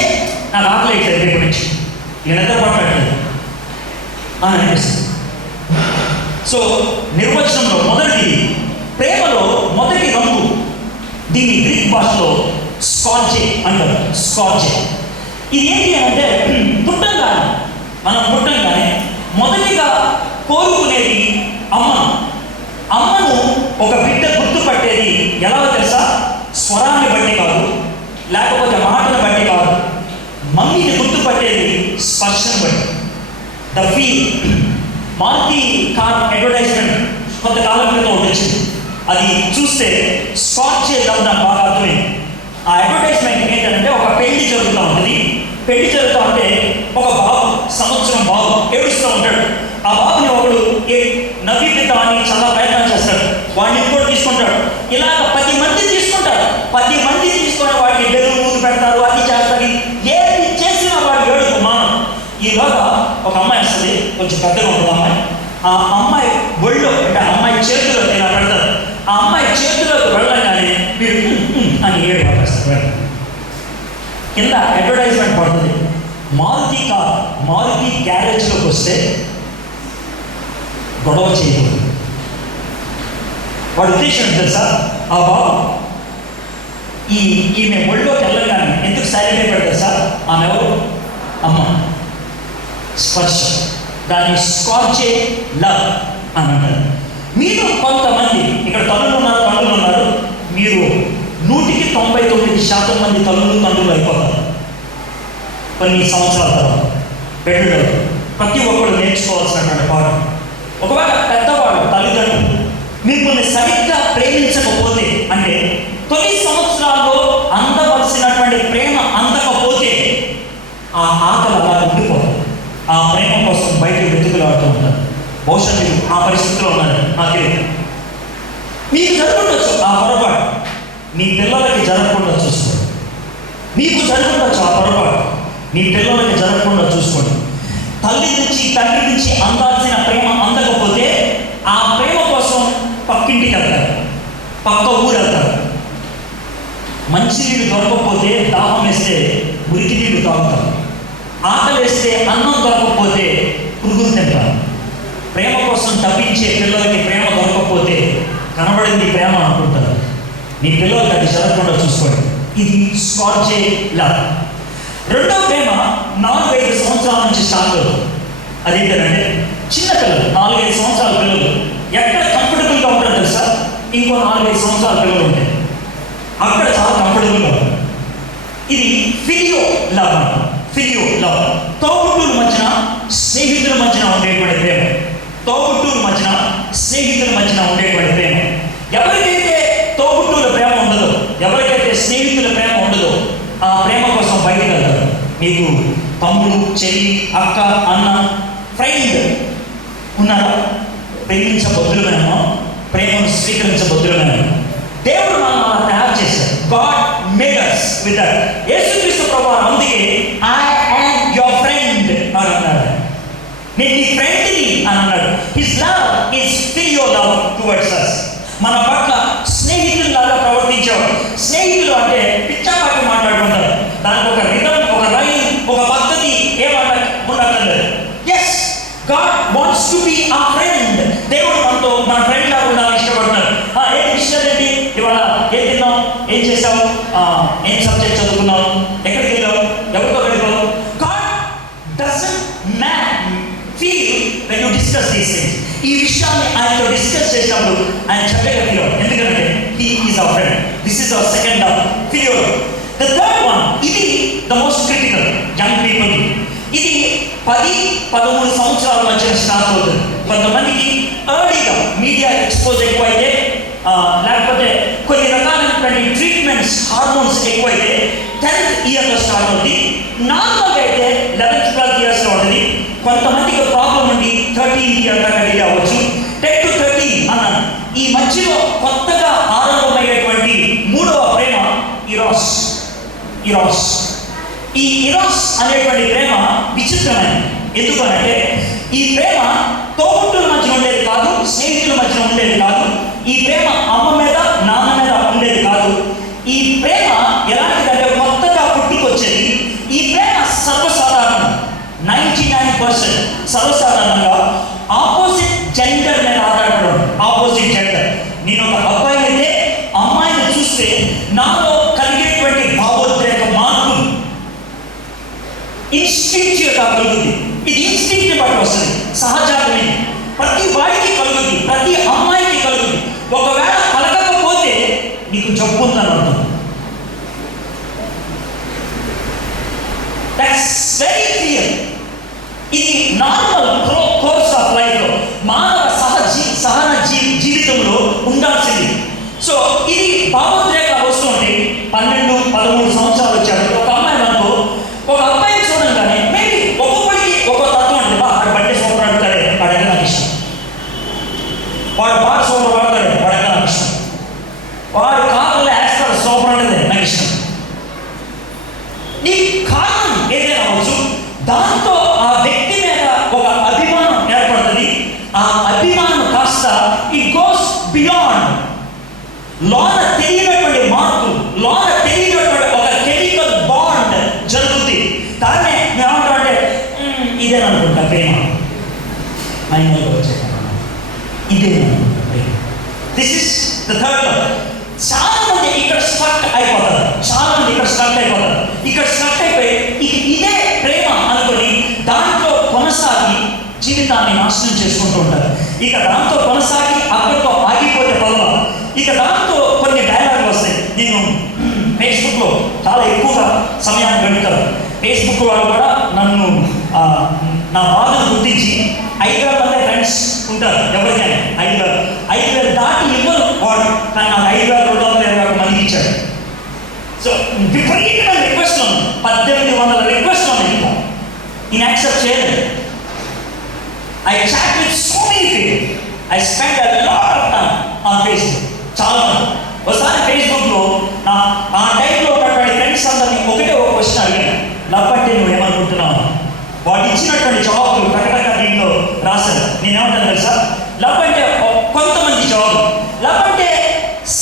నాకు ఆకలేదు రేపు నుంచి నేను నిద్రపడలేదు అని అనిపిస్తుంది. సో నిర్వచనంలో మొదటిది, ప్రేమలో మొదటి రంగు, దీన్ని గ్రీక్ భాషలో స్కార్జే అంటారు. స్కార్జే. ఇది ఏంటి అంటే మనం పుట్టంగానే మొదటిగా కోరుకునేది అమ్మను ఒక బిడ్డ గుర్తుపట్టేది ఎలా తెలుసా? స్వరాన్ని బట్టి కాదు, లేకపోతే మాటను బట్టి కాదు. మమ్మీని గుర్తుపట్టేది స్పర్శను బట్టి. The feel. Maruti car advertisement కొంతకాలం క్రితం వచ్చింది. అది చూస్తే స్కార్చే లవ్ నాకు బాగా అర్థమైంది. ఆ అడ్వర్టైజ్మెంట్ ఏంటంటే ఒక పెళ్లి జరుగుతూ ఉంటుంది. పెళ్లి జరుగుతూ ఉంటే ఒక బాబు, సంవత్సరం బాబు ఏడుస్తూ ఉంటాడు. ఆ బాబుని ఒకడు నవ్విపిద్దామని చాలా ప్రయత్నం చేస్తాడు. వాడిని ఇంకోటి తీసుకుంటాడు. ఇలాగ 10 మంది తీసుకుంటారు. 10 మంది తీసుకుని వాడికి బెలూన్ మూడు పెడతారు, అది చేస్తారు. ఏది చేసినా వాడు ఏడుపు మానం. ఈలోగా ఒక అమ్మాయి వస్తుంది, కొంచెం పెద్దగా ఉంటుంది అమ్మాయి. ఆ అమ్మాయి ఒళ్ళో అంటే అమ్మాయి చేతిలో ఇలా పెడతారు. ఆ అమ్మాయి చేతిలోకి వెళ్ళగానే వీడు అని ఏడు పడేస్తారు. కింద అడ్వర్టైజ్మెంట్ పడుతుంది. మారుతి గ్యారేజ్లోకి వస్తే గొడవ చేయకూడదు. వాడు ఉద్దేశం తెలుసా? ఆ బాబు ఈమె ఒళ్ళోకి వెళ్ళగానే ఎందుకు సైలెంట్ అయిపోయాడు తెలుసా? ఆమె ఎవరు? అమ్మ, స్పర్శ, దాన్ని స్కార్చే లవ్ అని అంటారు. మీరు కొంతమంది ఇక్కడ తల్లులు ఉన్నారు, మీరు 199% మంది తల్లులు అయిపోతారు కొన్ని సంవత్సరాల తర్వాత. పెళ్ళిలో ప్రతి ఒక్కరు నేర్చుకోవాల్సినటువంటి పాఠం. ఒకవేళ పెద్దవాళ్ళు తల్లిదండ్రులు మిమ్మల్ని సరిగ్గా ప్రేమించకపోతే, అంటే తొలి సంవత్సరాల్లో అందవలసినటువంటి ప్రేమ అందకపోతే ఆ ఆకలి అలా ఉండిపోతుంది. ఆ ప్రేమ కోసం బయట వెతుకులాడుతూ ఉంటారు. బహుశా మీరు ఆ పరిస్థితిలో ఉన్నారు, నాకు తెలియదు. మీకు జరుగుతుండొచ్చు ఆ పొరపాటు, మీ పిల్లలకి జరగకుండా చూసుకోండి. మీకు జరుగుతుండొచ్చు ఆ పొరపాటు, మీ పిల్లలకి జరగకుండా చూసుకోండి. తల్లి నుంచి తండ్రి నుంచి అందాల్సిన ప్రేమ అందకపోతే ఆ ప్రేమ కోసం పక్కింటికి వెళ్తారు, పక్క ఊరు వెళ్తారు. మంచినీళ్ళు దొరకకపోతే దాహం వేస్తే మురికి నీళ్ళు తాగుతారు. ఆకలి వేస్తే అన్నం దొరకకపోతే పురుగులు తింటారు. ప్రేమ కోసం తప్పించే పిల్లలకి ప్రేమ దొరకకపోతే కనబడింది ప్రేమ అనుకుంటారు. మీ పిల్లలకి అది జరగకుండా చూసుకోండి. ఇది స్కార్చే లవ్. రెండో ప్రేమ 4-5 సంవత్సరాల నుంచి స్టార్ట్ అవుతుంది. అదేంటంటే చిన్న పిల్లలు, 4-5 సంవత్సరాల పిల్లలు ఎక్కడ కంఫర్టబుల్గా ఉంటారు తెలుసా? ఇంకో 4-5 సంవత్సరాల పిల్లలు ఉంటాయి, అక్కడ చాలా కంఫర్టబుల్గా ఉంటారు. ఇది ఫిలియో లవ్. ఫిలియో లవ్ తోబుట్టువుల మధ్యన, స్నేహితుల మధ్యన ఉండేటువంటి ప్రేమ. తోబుట్టువుల మధ్యన, స్నేహితుల మధ్యన ఉండేటువంటి ప్రేమ. ఎవరికైతే తోబుట్టువుల ప్రేమ ఉండదో, ఎవరికైతే స్నేహితుల ప్రేమ ఉండదో, ఆ ప్రేమ కోసం బయటకు వెళ్తారు. మీకు తమ్ముడు, చెల్లి, అక్క, అన్న, ఫ్రెండ్ ఉన్నారా? ప్రేమించబద్దులమేమో, ప్రేమను స్వీకరించబద్దులమేమో. దేవుడు మనం అలా తయారు చేశాడు. God made us with that. యేసుక్రీస్తు ప్రభువు అందుకే ఐ యామ్ యువర్ ఫ్రెండ్ అని అన్నాడు. నేను నీ ఫ్రెండ్ని అని అన్నాడు. His love is phileo love towards us. మన పట్ల స్నేహితుల్లాగా ప్రవర్తించేవాడు. స్నేహితులు అంటే పిచ్చాపాటి మాట్లాడుకుంటారు. దానికి ఒక రిథం, ఒక లైన్, ఒక పద్ధతి ఉండక్కర్లేదు. Yes, God wants to be a friend. దేవుడు మనతో మన ఫ్రెండ్ లాగా ఉండాలని ఇష్టపడుతున్నాడు. ఏం విషయాలు ఏంటి? ఇవాళ ఏం తిన్నావు, ఏం చేసావు, ఏం సబ్జెక్ట్ చదువుకున్నావు, ఎక్కడికి వెళ్ళావు, ఎవరితో వెళ్ళావు. God doesn't feel when you discuss these things. ఈ విషయాన్ని ఆయనతో డిస్కస్ చేసినప్పుడు ఆయన చెప్పగా ఫీల్ అవుతాడు. ఎందుకంటే he is our friend. This is our second love, phileo love. The third one, ఇది the most critical young people. ఇది 10-13 సంవత్సరాల మధ్యన స్టార్ట్ అవుతుంది. కొంతమందికి ఎర్లీగా మీడియా ఎక్స్పోజ్ ఎక్కువైతే, లేకపోతే కొన్ని రకాలైనటువంటి ట్రీట్మెంట్స్, హార్మోన్స్ ఎక్కువైతే 10th ఇయర్లో స్టార్ట్ అవుతుంది. నార్మల్గా అయితే 11th, 12th ఇయర్స్లో ఉంటుంది. కొంతమందికి ప్రాబ్లం ఉండి 13th ఇయర్ దాకా డిలే అవ్వచ్చు. 10 to 13 అన్నాను. ఈ మధ్యలో కొత్తగా ఆరంభమయ్యేటువంటి మూడవ ప్రేమ ఇరాస్. ఇరాస్, ఈ ఇరాస్ అనేటువంటి ప్రేమ విచిత్రమైనది. ఎందుకనంటే ఈ ప్రేమ తోబుట్టుల మధ్య ఉండేది కాదు, స్నేహితుల మధ్య ఉండేది కాదు. ఈ ప్రేమ అమ్మ మీద, నాన్న మీద ఉండేది కాదు. ఈ ప్రేమ ఎలాంటిదంటే కొత్తగా పుట్టుకొచ్చేది. ఈ ప్రేమ సర్వసాధారణం, 99% సర్వసాధారణంగా ఆపోజిట్ జెండర్ మీద ఆధారపడడం. Opposite gender. నేను ఒక అబ్బాయి అయితే అమ్మాయిని చూస్తే నాలో కలిగేటువంటి భావోద్రేక మార్పులు ఇన్స్టింక్టివ్గా కలుగుతుంది. ఇది ఇన్స్టింక్టివ్ బట్టి వస్తుంది, సహజాతమే. ప్రతి వాడికి కలుగుతుంది, ప్రతి అమ్మాయికి కలుగుతుంది. ఒకవేళ కలగకపోతే నీకు జబ్బు ఉందని అర్థం. That's very clear. ఇది నార్మల్ కోర్స్ ఆఫ్ లైఫ్లో, మానవ సహన జీవితంలో ఉండాల్సింది. సో ఇది భావోద్రేకాలు వస్తుంటే 12-13 సంవత్సరాలు వచ్చాడు ఒక అమ్మాయి మనకు. ఒక అబ్బాయిని చూడంగానే మేబీ ఒక్కొక్కడికి ఒక్కో తత్వం అంటే, వాడు బట్టే సూపర్ ఆడతాడే, వాడగా నాకు ఇష్టం. వాడు బాగా సూపర్ ఆడతాడే, వాడగా నాకు ఇష్టం. వాడు కాళ్ళు వేస్తాడు, సూపర్ ఆడేదే నాకు ఇష్టం. ఈ కారణం ఏదైనా అవ్వచ్చు, దాంతో ఆ వ్యక్తి మీద ఒక అభిమానం ఏర్పడుతుంది. ఆ అభిమానం కాస్త ఇట్ గోస్ బియాండ్. లోన తెలియనటువంటి మార్పు, లోన తెలియనటువంటి ఒక కెమికల్ బాండ్ జరుగుతుంది. దాన్నే మేము ఏమంటామంటే ఇదేననుకుంటా ప్రేమ. మైండ్లో వచ్చే ఇదేననుకుంటా ప్రేమ. This is the third love. చాలా మంది ఇక్కడ స్ట్రక్ అయిపోతారు. ఇక్కడ స్ట్రక్ అయిపోయి ఇదే ప్రేమ జీవితాన్ని నాశనం చేసుకుంటూ ఉంటారు. ఇక దాంతో కొనసాగి అక్కడితో ఆగిపోతే పదవ, ఇక దాంతో కొన్ని డైలాగులు వస్తాయి. నేను ఫేస్బుక్లో చాలా ఎక్కువగా సమయాన్ని గడుపుతాను. ఫేస్బుక్ వాళ్ళు కూడా నన్ను నా బాధను గుర్తించి 5,000 మంది ఫ్రెండ్స్ ఉంటారు ఎవరికైనా. 5,000 దాటి ఇవ్వరు వాడు, కానీ నాకు 5,221 మందికి ఇచ్చాడు. సో విపరీతమైన రిక్వెస్ట్లు ఉన్నాయి, 1,800 రిక్వెస్ట్లు ఉన్నాయి. ఇంకా ఈయన యాక్సెప్ట్ చేయలేదు. I chat with so many people. I spend a lot of time on Facebook. చాలా మంది. ఒకసారి ఫేస్బుక్లో ఆ టైంలో ఉన్నటువంటి ఫ్రెండ్స్ అందరినీ ఒకటే ఒక క్వశ్చన్ అడిగాను, లవ్ అంటే నువ్వు ఏమనుకుంటున్నావు? వాడు ఇచ్చినటువంటి జవాబులు ప్రకటన దీంట్లో రాశారు. నేనేమంటాను తెలుసా, లవ్ అంటే కొంతమంది జవాబు, లవ్ అంటే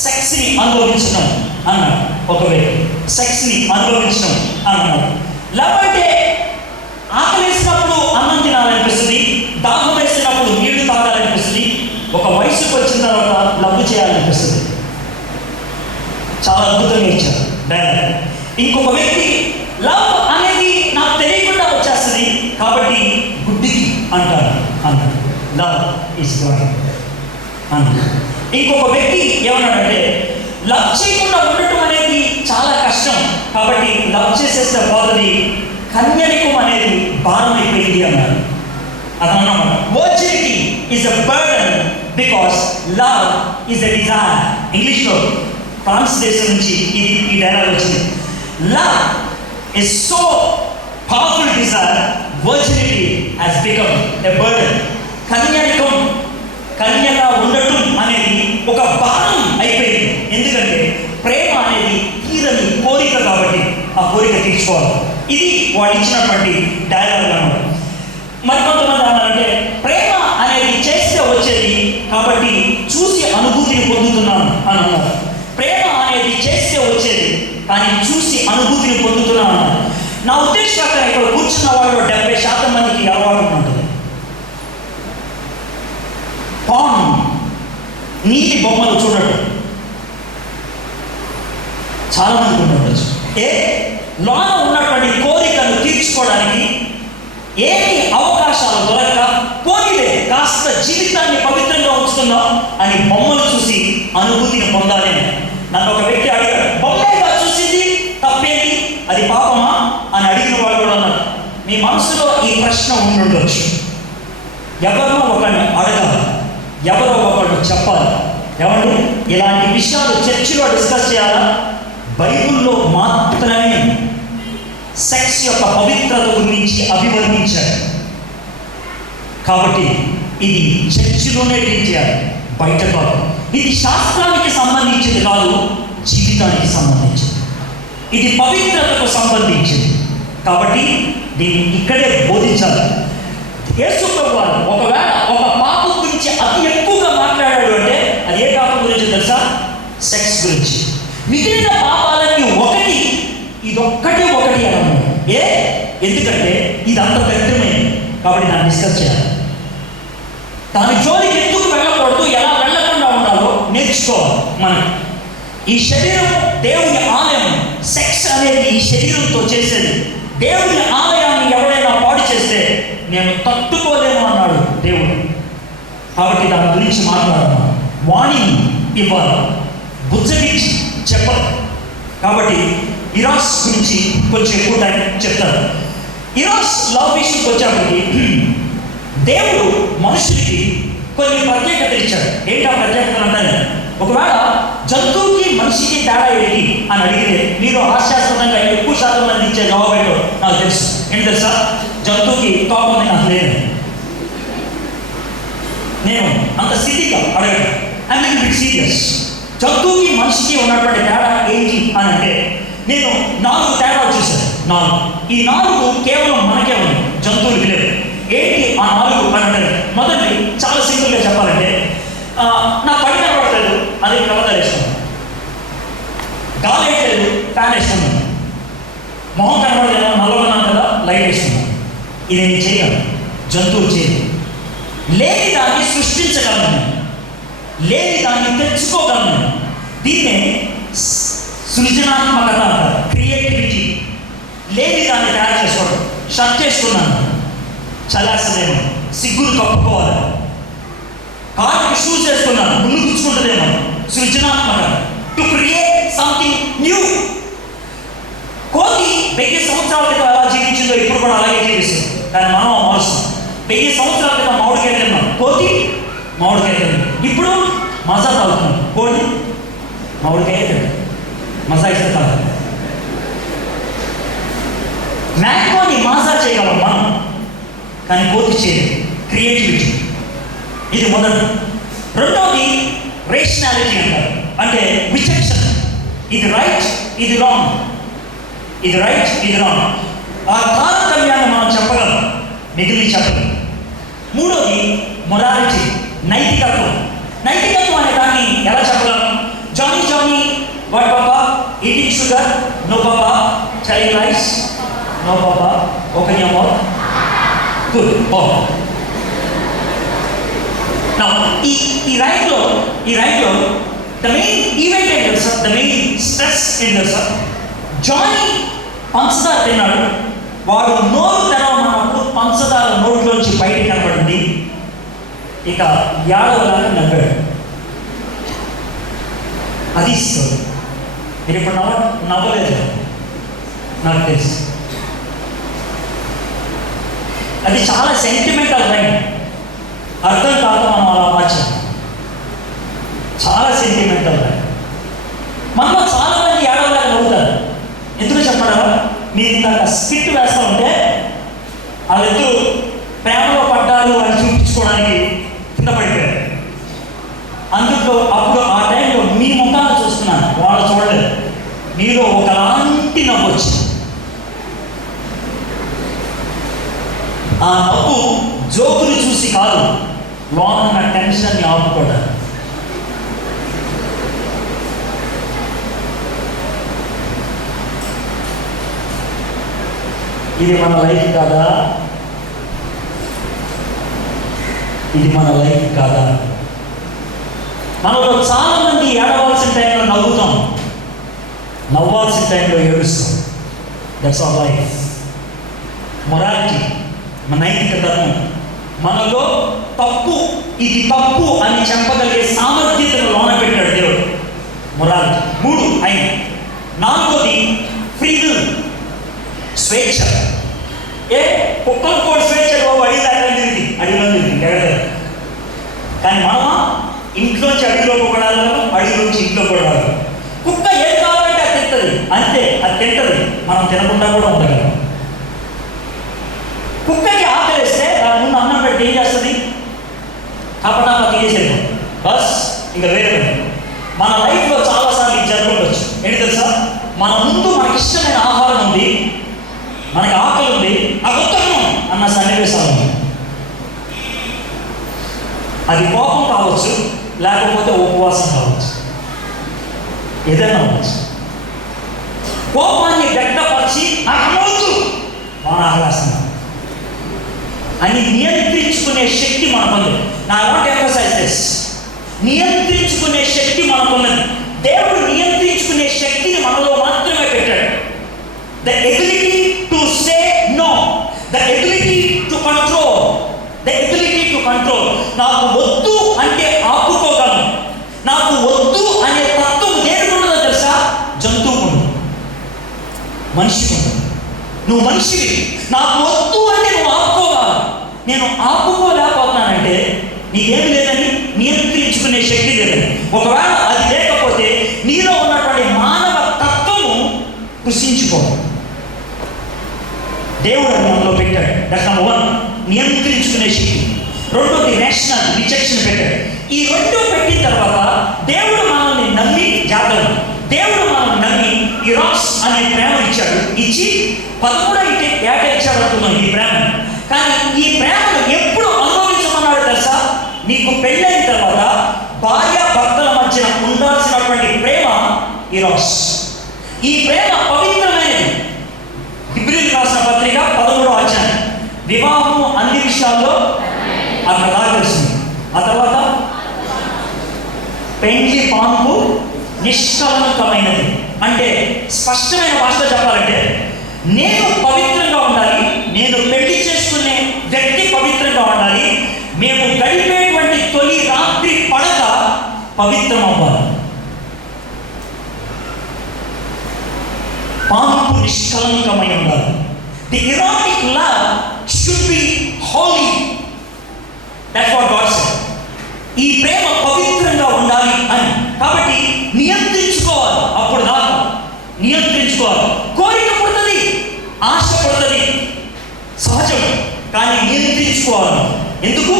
సెక్స్ని అనుభవించడం అన్నాడు ఒక వ్యక్తి. సెక్స్ని అనుభవించడం అన్నాడు. లవ్ అంటే ఆకలి వేసినప్పుడు అన్నం తినాలనిపిస్తుంది, దాహం వేసినప్పుడు నీళ్లు తాగాలనిపిస్తుంది, ఒక వయసుకు వచ్చిన తర్వాత లవ్ చేయాలనిపిస్తుంది. చాలా అద్భుతంగా ఇచ్చారు డైలాగ్. ఇంకొక వ్యక్తి లవ్ అనేది నాకు తెలియకుండా వచ్చేస్తుంది కాబట్టి గుడ్డికి అంటాడు అన్నాడు. లవ్ ఈజ్ గాడ్ అన్నాడు. ఇంకొక వ్యక్తి ఏమన్నాడంటే లవ్ చేయకుండా ఉండటం అనేది చాలా కష్టం కాబట్టి లవ్ చేసేస్తే పోతుంది, కన్యరికం అనేది భారం అయిపోయింది అన్నాడు. అదన్నమాట. Virginity is a burden because love is a desire. ఇంగ్లీష్లో ఫ్రాన్స్ దేశం నుంచి ఈ డైలాగ్ వచ్చింది. Love is so powerful desire, virginity has become a burden. కన్యగా ఉండటం అనేది ఒక భారం అయిపోయింది. ఎందుకంటే ప్రేమ అనేది తీరని కోరిక కాబట్టి ఆ కోరిక తీర్చుకోవాలి. ఇది వాడు ఇచ్చినటువంటి డైలాగ్ అన్నమాట. మరికొంతమంది అన్నారంటే ప్రేమ అనేది చేస్తే వచ్చేది కాబట్టి చూసి అనుభూతిని పొందుతున్నాను అని అన్నారు. ప్రేమ అనేది చేస్తే వచ్చేది కానీ చూసి అనుభూతిని పొందుతున్నాను అన్నారు. నా ఉద్దేశం ఇక్కడ కూర్చున్న వాళ్ళు 70% మందికి అలవాటు ఉంటుంది. పాన్ నీటి బొమ్మలు చూడటం చాలా మందికి ఉండవచ్చు. లోన ఉన్నటువంటి కోరికను తీర్చుకోవడానికి ఏమి అవకాశాలు దొరక్క పోనీలే కాస్త జీవితాన్ని పవిత్రంగా ఉంచుకుందాం అని బొమ్మలు చూసి అనుభూతిని పొందాలి. నన్ను ఒక వ్యక్తి అడిగాడు, బొమ్మగా చూసింది తప్పేంటి, అది పాపమా అని అడిగిన వాళ్ళు కూడా ఉన్నారు. మీ మనసులో ఈ ప్రశ్న ఉండుండొచ్చు. ఎవరో ఒకరిని అడగాలి, ఎవరో ఒకరు చెప్పాలి. ఏమండి ఇలాంటి విషయాలు చర్చిలో డిస్కస్ చేయాలా? బైబిల్లో మాత్రమే సెక్స్ యొక్క పవిత్రత గురించి అభివర్ణించాడు కాబట్టి ఇది చర్చిలోనే డీల్ చేయాలి, బయట కాదు. ఇది శాస్త్రానికి సంబంధించింది కాదు, జీవితానికి సంబంధించింది. ఇది పవిత్రతకు సంబంధించింది కాబట్టి దీన్ని ఇక్కడే బోధించాలి. యేసు ప్రభువు ఒకవేళ ఒక పాపం గురించి అతి ఎక్కువగా మాట్లాడాడు అంటే అది ఏ పాపం గురించి తెలుసా? సెక్స్ గురించి. మిగిలిన పాపాలన్నీ ఒకటి, ఇదొక్కటే ఒకటి అన్నాడు. ఎందుకంటే ఇది అంత పెద్దమైంది కాబట్టి దాన్ని డిస్కస్ చేయాలి. దాని జోలికి ఎందుకు వెళ్ళకూడదు, ఎలా వెళ్ళకుండా ఉండాలో నేర్చుకోవాలి. మనం ఈ శరీరం దేవుని ఆలయం. సెక్స్ అనేది ఈ శరీరంతో చేసేది. దేవుని ఆలయాన్ని ఎవరైనా పాడు చేస్తే నేను తట్టుకోలేను అన్నాడు దేవుడు. కాబట్టి దాని గురించి మాట్లాడాలి, వాణిని ఇవ్వాలి, బుజ్జగించి చెప్పాలి. కాబట్టి ఇరాస్ గురించి కొంచెం ఎక్కువ టైం చెప్తాను. ఇరాస్ లవ్ విషయంకి వచ్చేప్పటికి దేవుడు మనుషులకి కొన్ని ప్రత్యేకతలు ఇచ్చాడు. ఏంటా ప్రత్యేకతలు అంటారు? ఒకవేళ జంతువుకి మనిషికి తేడా ఏంటి అని అడిగితే మీరు హాస్యాస్పదంగా ఎక్కువ శాతం మంది ఇచ్చే జవాబు ఏంటో నాకు తెలుసు. ఏంటి తెలుసా? జంతువుకి కోపం నాకు లేదు. నేను అంత స్థితిగా అడగను. I mean bit serious. జంతువుకి మనిషికి ఉన్నటువంటి తేడా ఏంటి అని అంటే నేను 4 తేడాలు చూశాను. 4. ఈ 4 కేవలం మనకే ఉంది, జంతువులకి లేదు. ఏంటి ఆ 4 అని అంటే మొదటి చాలా సింపుల్గా చెప్పాలంటే నా పని కనబడలేదు, అది కలర్ వేసుకున్నాను. గాలి వేయలేదు, ఫ్యాన్ వేసుకున్నాను. మొహం కనబడలేదు, నల్లగొన్నాను కదా, లైట్ వేసుకున్నాను. ఇది నేను చేయగలను, జంతువు చేయదు. లేని దాన్ని సృష్టించగలను, లేని దాన్ని తెచ్చుకోగలను. దీన్నే సృజనాత్మకత అంటారు, క్రియేటివిటీ. లేని దాన్ని తయారు చేసుకోవడం. షర్ట్ వేసుకున్నాను, చల్లేస్తుందేమో, సిగ్గును కప్పుకోవాలి. కాళ్ళకి షూస్ వేసుకున్నాను, ముళ్ళు గుచ్చుకుంటుందేమో. సృజనాత్మక, టు క్రియేట్ సంథింగ్ న్యూ. కోతి 1000 సంవత్సరాల క్రితం ఎలా జీవించిందో ఇప్పుడు కూడా అలాగే జీవిస్తుంది. కానీ మనం మారుస్తాం. 1000 సంవత్సరాల క్రితం మామిడికాయ తిన్నాం, కోతి మామిడికాయ తిన్నాం. ఇప్పుడు మజా తాగుతున్నాం, కోతి మామిడికాయ తిన్నాం. మజా ఇస్తే తాగుతాం. మ్యాంగోని మజా చేయగలం మనం, కానీ కోతి చేయలేదు. క్రియేటివిటీ, ఇది మొదటి. రెండవది రేషనాలిటీ అంటారు, అంటే విచక్షణ. ఇది రైట్, ఇది రాంగ్, ఇది రైట్, ఇది రాంగ్. ఆ తారతమ్యాన్ని మనం చెప్పగలం, మిగిలిన చెప్పగలం. మూడోది మొరాలిటీ, నైతికత్వం. నైతికత్వం అనే దాన్ని ఎలా చెప్పగలం? Johnny Johnny what papa, eating sugar, no papa, telling lies, no papa, open your mouth, good. ఈ రైట్లో ద మెయిన్ ఈవెంట్ ఏంటి తెలుసా? ద మెయిన్ స్ట్రెస్ ఏంటి తెలుసా? జానీ పంచదార తిన్నాడు. వాడు నోరు తెరవమన్నప్పుడు పంచదార నోట్లోంచి బయటికి కనబడింది. ఇక ఏడవలాగా నవ్వాడు. అది స్టోరీ. మీరు ఇప్పుడు నవ్వలేదు, నాకు తెలుసు. అది చాలా సెంటిమెంటల్ లైన్. అర్థం కాక మనం అలా మార్చాం. చాలా సెంటిమెంటల్ లైన్. మనలో చాలా మంది ఏడవలాగా నవ్వుతారు. ఎందుకు చెప్పడా? మీరు ఇందాక స్కిట్ వేస్తూ ఉంటే వాళ్ళిద్దరూ ప్రేమలో పడ్డారు అని చూపించుకోవడానికి కింద పడిపోయారు. అందులో అప్పుడు ఆ టైంలో మీ ముఖాన్ని చూస్తున్నాను, వాళ్ళు చూడలేదు. మీలో ఒకలాంటి నవ్వు వచ్చింది. ఆ నవ్వు జోకులు చూసి కాదు, లోనున్న టెన్షన్ని ఆపుకోవడం. ఇది మన లైఫ్ కాదా? ఇది మన లైఫ్ కాదా? మనలో చాలా మంది ఏడవలసిన టైంలో నవ్వుతాం, నవ్వాల్సిన టైంలో ఏడుస్తాం. That's our life. మొరాలిటీ, మన నైతిక ధర్మం. మనలో తప్పు, ఇది తప్పు అని చెప్పగలిగే సామర్థ్యతను లోన పెట్టాడు దేవుడు. మొరాలిటీ. 3 అయిన. 4వది ఫ్రీ విల్, స్వేచ్ఛ. కుక్కలు కూడా స్వేచ్ఛ అడిగిలో తిరిగి ఎగడదు. కానీ మనమా ఇంట్లోంచి అడిగిలోకి కూడా అడిగిలోంచి ఇంట్లో కూడా రాదు. కుక్క ఏం కావాలంటే అది తింటుంది, అంతే. అది తింటుంది, మనం తినకుండా కూడా ఉండగలం. కుక్కకి ఆకలిస్తే దాని ముందు అన్నం పెట్టి ఏం చేస్తుంది? కాబట్టి తీసేది బస్, ఇంకా వేరే. మన లైఫ్లో చాలాసార్లు ఇది జరుగుతుండొచ్చు. ఏంటి తెలుసా? మన ముందు మనకి ఇష్టమైన ఆహారం ఉంది, మనకి ఆకలి ఉంది, ఆ ఉత్తమం అన్న సన్నివేశాలు ఉంది. అది కోపం కావచ్చు, లేకపోతే ఉపవాసం కావచ్చు, ఏదైనా అవ్వచ్చు. కోపాన్ని వ్యక్తపరిచి అనవచ్చు వానాహ్లాసం అని నియంత్రించుకునే శక్తి మనకుంది. నా వాంట్ ఎంఫసైజ్ దిస్. నియంత్రించుకునే శక్తి మనకున్నది. దేవుడు నియంత్రించుకునే శక్తిని మనలో మాత్రమే పెట్టాడు. The ability to say no, the ability to control, the ability to control. నాకు వద్దు అంటే ఆపుకోగలను. నాకు వద్దు అనే తత్వం దేనికి ఉండదో తెలుసా? జంతువుకు ఉండదు, మనిషికి ఉండదు. నువ్వు మనిషివి, నాకు వద్దు అంటే నువ్వు ఆపుకోగలవు. నేను ఆపుకోలేకపోతున్నానంటే నీకేమి లేదని, నియంత్రించుకునే శక్తి లేదని. ఒకవేళ అది లేకపోతే నీలో ఉన్నటువంటి మానవ తత్వము కృషించిపోదు. దేవుడు అని మనలో పెట్టాడు. దట్ నెంబర్ 1, నియంత్రించుకునే శక్తి. 2వది రేషనల్, విచక్షణ పెట్టాడు. ఈ 2 పెట్టిన తర్వాత దేవుడు మనల్ని నమ్మి జాగ్రత్త. దేవుడు మనల్ని నమ్మి ఇరాస్ అనే ప్రేమ ఇచ్చాడు. ఇచ్చి 13 ఏట ఇచ్చాడు అనుకున్నాం ఈ ప్రేమ. కానీ ఈ ప్రేమను ఎప్పుడు అనుభవించమన్నాడు తెలుసా? నీకు పెళ్ళైన తర్వాత భార్య భర్తల మధ్యన ఉండాల్సినటువంటి ప్రేమ ఇరాస్. ఈ ప్రేమ పవిత్రమైనది. హెబ్రీయులకు రాసిన పత్రిక 13వ అధ్యాయం. వివాహము అన్ని విషయాల్లో అక్కడ దాకా వచ్చింది. ఆ తర్వాత పెండ్లి పాన్పు నిష్కలంకమైనది. అంటే స్పష్టమైన భాషలో చెప్పాలంటే, నేను పవిత్రంగా ఉండాలి, నేను పెళ్లి చేసుకునే వ్యక్తి పవిత్రంగా ఉండాలి, పవిత్రం అవ్వాలి. పాపపు నిష్కలంకమై ఉండాలి. The erotic love should be holy. That's what God said. ఈ ప్రేమ పవిత్రంగా ఉండాలి అని. కాబట్టి నియంత్రించుకోవాలి. అప్పుడు దాకా నియంత్రించుకోవాలి. కోరిక పుడుతుంది, ఆశ పుడుతుంది, సహజం. కానీ నియంత్రించుకోవాలి. ఎందుకు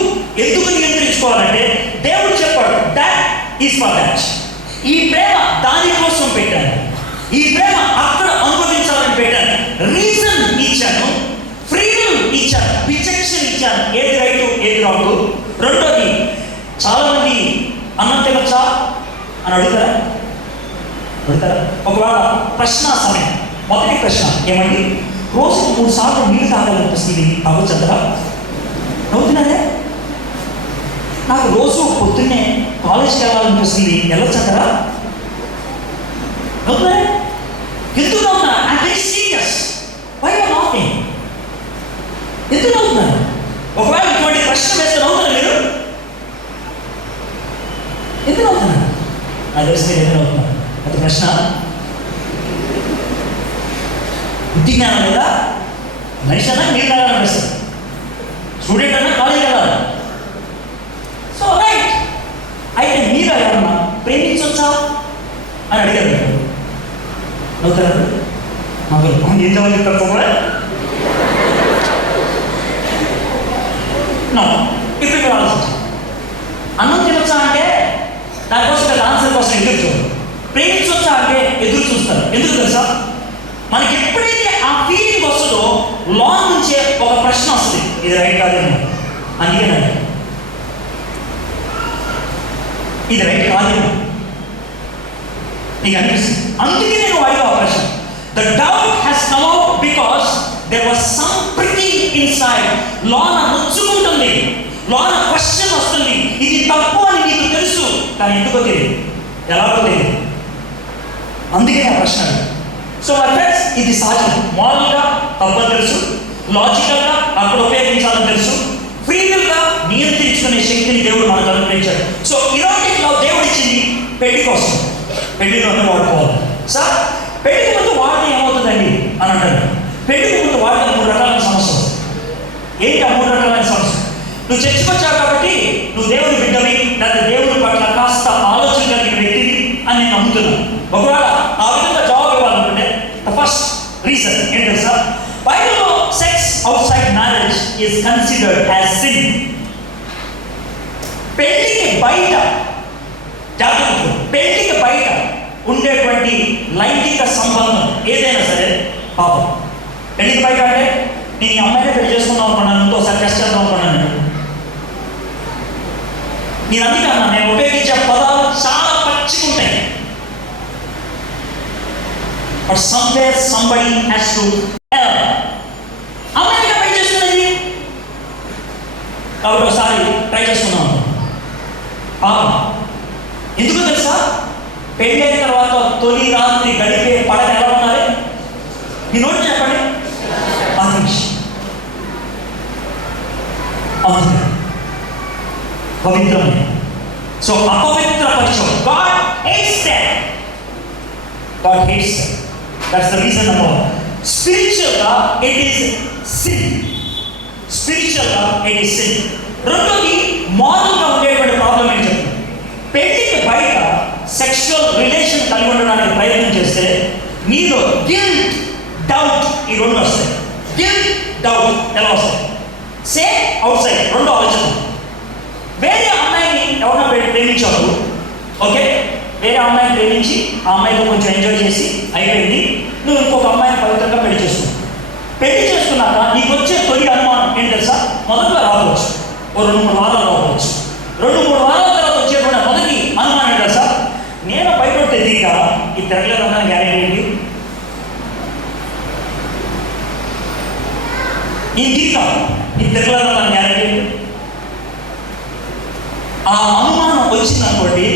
నియంత్రించుకోవాలంటే దేవుడు చెప్పాడు, దట్ ఈస్ ఫర్ దట్. ఈ ప్రేమ దానికోసం పెట్టాను, ఈ ప్రేమ అక్కడ అనుభవించాలని పెట్టాను. రీజన్ ఇచ్చాను, ఫ్రీడమ్ ఇచ్చాను, రిజెక్షన్ ఇచ్చాను. ఏది రైట్ ఏది రాంగ్. రెండోది, చాలా మంది అన్నం తినచ్చా అని అడుగుతారా? ఒకవేళ ప్రశ్న సమయం, మొదటి ప్రశ్న ఏమండి, రోజుకు 3 సార్లు నీళ్ళు తాగాలనిపిస్తుంది, తాగొచ్చంటారా? నవ్వుతున్నారే? నాకు రోజు పొద్దున్నే కాలేజ్కి వెళ్ళాలనిపిస్తుంది, వెళ్ళొచ్చంటారా? నవ్వుతున్నారే? ఎందుకు నవ్వుతున్నా? I very serious. Why are nodding? ఎందుకు నవ్వుతున్నారు? ఒకవేళ ఇటువంటి ప్రశ్న వేస్తే నవ్వుతారా మీరు? ఎందుకు నవ్వుతున్నారు? నాకు తెలిసి మీరు ఎందుకు నవ్వుతున్నారు? అది ప్రశ్న. బుద్ధి జ్ఞానం లేదా? మనిషి అన్నా నీళ్ళు తాగాలనిపిస్తుంది, స్టూడెంట్ అన్నా కాలేజీ వెళ్ళాలి. So right. అయితే మీరు ఎవరన్నా ప్రేమించవచ్చా అని అడిగారు. నవ్వుతారు. మాకు ఎంతమంది చెప్తారు కూడా? ఇప్పుడు మీరు ఆలోచించారు. అన్నం తినొచ్చా అంటే దానికోసం కదా ఆన్సర్ కోసం ఎదురు చూడరు. ప్రేమించవచ్చా అంటే ఎదురు చూస్తారు. ఎందుకు తెలుసా? మనకి ఎప్పుడైతే ఆ ఫీలింగ్ వస్తుందో లాంగ్ నుంచే ఒక ప్రశ్న వస్తుంది, ఇది రైట్ కాదేమో. అందుకే ఇది రైట్ కాదేమో నీకు అనిపిస్తుంది. అందుకే నేను అడిగా ఆ ప్రశ్న. The doubt has come out because there was some pricking inside. లోన నొచ్చుకుంటుంది, లోన క్వశ్చన్ వస్తుంది, ఇది తప్పు అని నీకు తెలుసు, కానీ ఎందుకో తెలియదు, ఎలాగో తెలియదు. అందుకే ఆ ప్రశ్న. సో మై ఫ్రెండ్స్, ఇది సహజం. మారల్గా తప్పని తెలుసు, లాజికల్గా అక్కడ ఉపయోగించాలని తెలుసు, ఫ్రీగా నియంత్రించుకునే శక్తిని దేవుడు మనకు అనుగ్రహించాడు. సో ఇరాటిక్ లవ్ దేవుడు ఇచ్చింది పెళ్లి కోసం. పెళ్లిలోనే వాడుకోవాలి. సార్ పెళ్లికి ముందు వాడితే ఏమవుతుందండి అని అంటారు. పెళ్లికి ముందు వాడిన 3 రకాలైన సమస్య. ఏంటి ఆ 3 రకాలైన సమస్య? నువ్వు చర్చకొచ్చావు కాబట్టి నువ్వు దేవుని బిడ్డవి, లేదా దేవుని పట్ల కాస్త ఆలోచన కలిగిన వ్యక్తివి అని నేను నమ్ముతున్నాను. ఒకవేళ ఆ విధంగా జవాబు ఇవ్వాలనుకుంటే ద ఫస్ట్ రీజన్ ఏంటి తెలుసా? బైబిల్లో sex out side marriage is considered as sin. పెళ్లికి బయట, జాగ్రత్త, పెళ్లికి బయట ఉండేటువంటి లైంగిక సంబంధం ఏదైనా సరే పాపం. పెళ్లికి బయట అంటే నేను ఈ అమ్మాయిని పెళ్లి చేసుకుందాం అనుకున్నాను, ఇంకోసారి టెస్ట్ చేద్దాం అనుకున్నాను. నేను అందుకే అన్నా, నేను ఉపయోగించే పదాలు చాలా పచ్చిగుంటాయి. But somewhere somebody has to tell. అమ్మాయిగా పెళ్లి చేసుకున్నది కాబట్టి ఒకసారి ట్రై చేసుకున్నాం. ఎందుకు తెలుసా? పెళ్ళైన తర్వాత తొలి రాత్రి గడిపే పడక ఎలా ఉన్నారు? మీ నోటి చెప్పండి. పవిత్రమైన. సో అపవిత్ర పరిచయం. God hates them. God hates them. That's the reason number 1. Spiritualగా it is sin. Spiritualగా it is sin. రెండోది మారల్గా ఉండేటువంటి ప్రాబ్లం ఏంటి చెప్పండి? పెళ్లికి బయట సెక్షువల్ రిలేషన్ కలిగి ఉండడానికి ప్రయత్నం చేస్తే మీలో గిల్ట్, డౌట్, ఈ 2 వస్తాయి. గిల్ట్, డౌట్ ఎలా వస్తాయి? సేమ్ అవుట్ సైడ్ 2 ఆలోచన. వేరే అమ్మాయిని ఎవరైనా ప్రేమించారు, ఓకే, వేరే అమ్మాయిని ప్రేమించి ఆ అమ్మాయితో కొంచెం ఎంజాయ్ చేసి అయిపోయింది, నువ్వు ఇంకొక అమ్మాయిని పవిత్రంగా పెళ్లి చేసుకున్నావు. పెళ్లి చేసుకున్నాక నీకు వచ్చే తొలి అనుమానం ఏంటి తెలుసా? మొదట్లో రావచ్చు, ఓ 2-3 వారాలు రావచ్చు. 2-3 వారాల తర్వాత వచ్చేటువంటి మొదటి అనుమానం ఏంటి తెలుసా? నేను బయట తెలియక ఈ తిరగలేదన్నా గ్యారెంటీ ఏంటి? ఈ తీరిక ఈ తిరగలేదన్నా గ్యారెంటీ ఏంటి? ఆ అనుమానం వచ్చిందనుకోండి,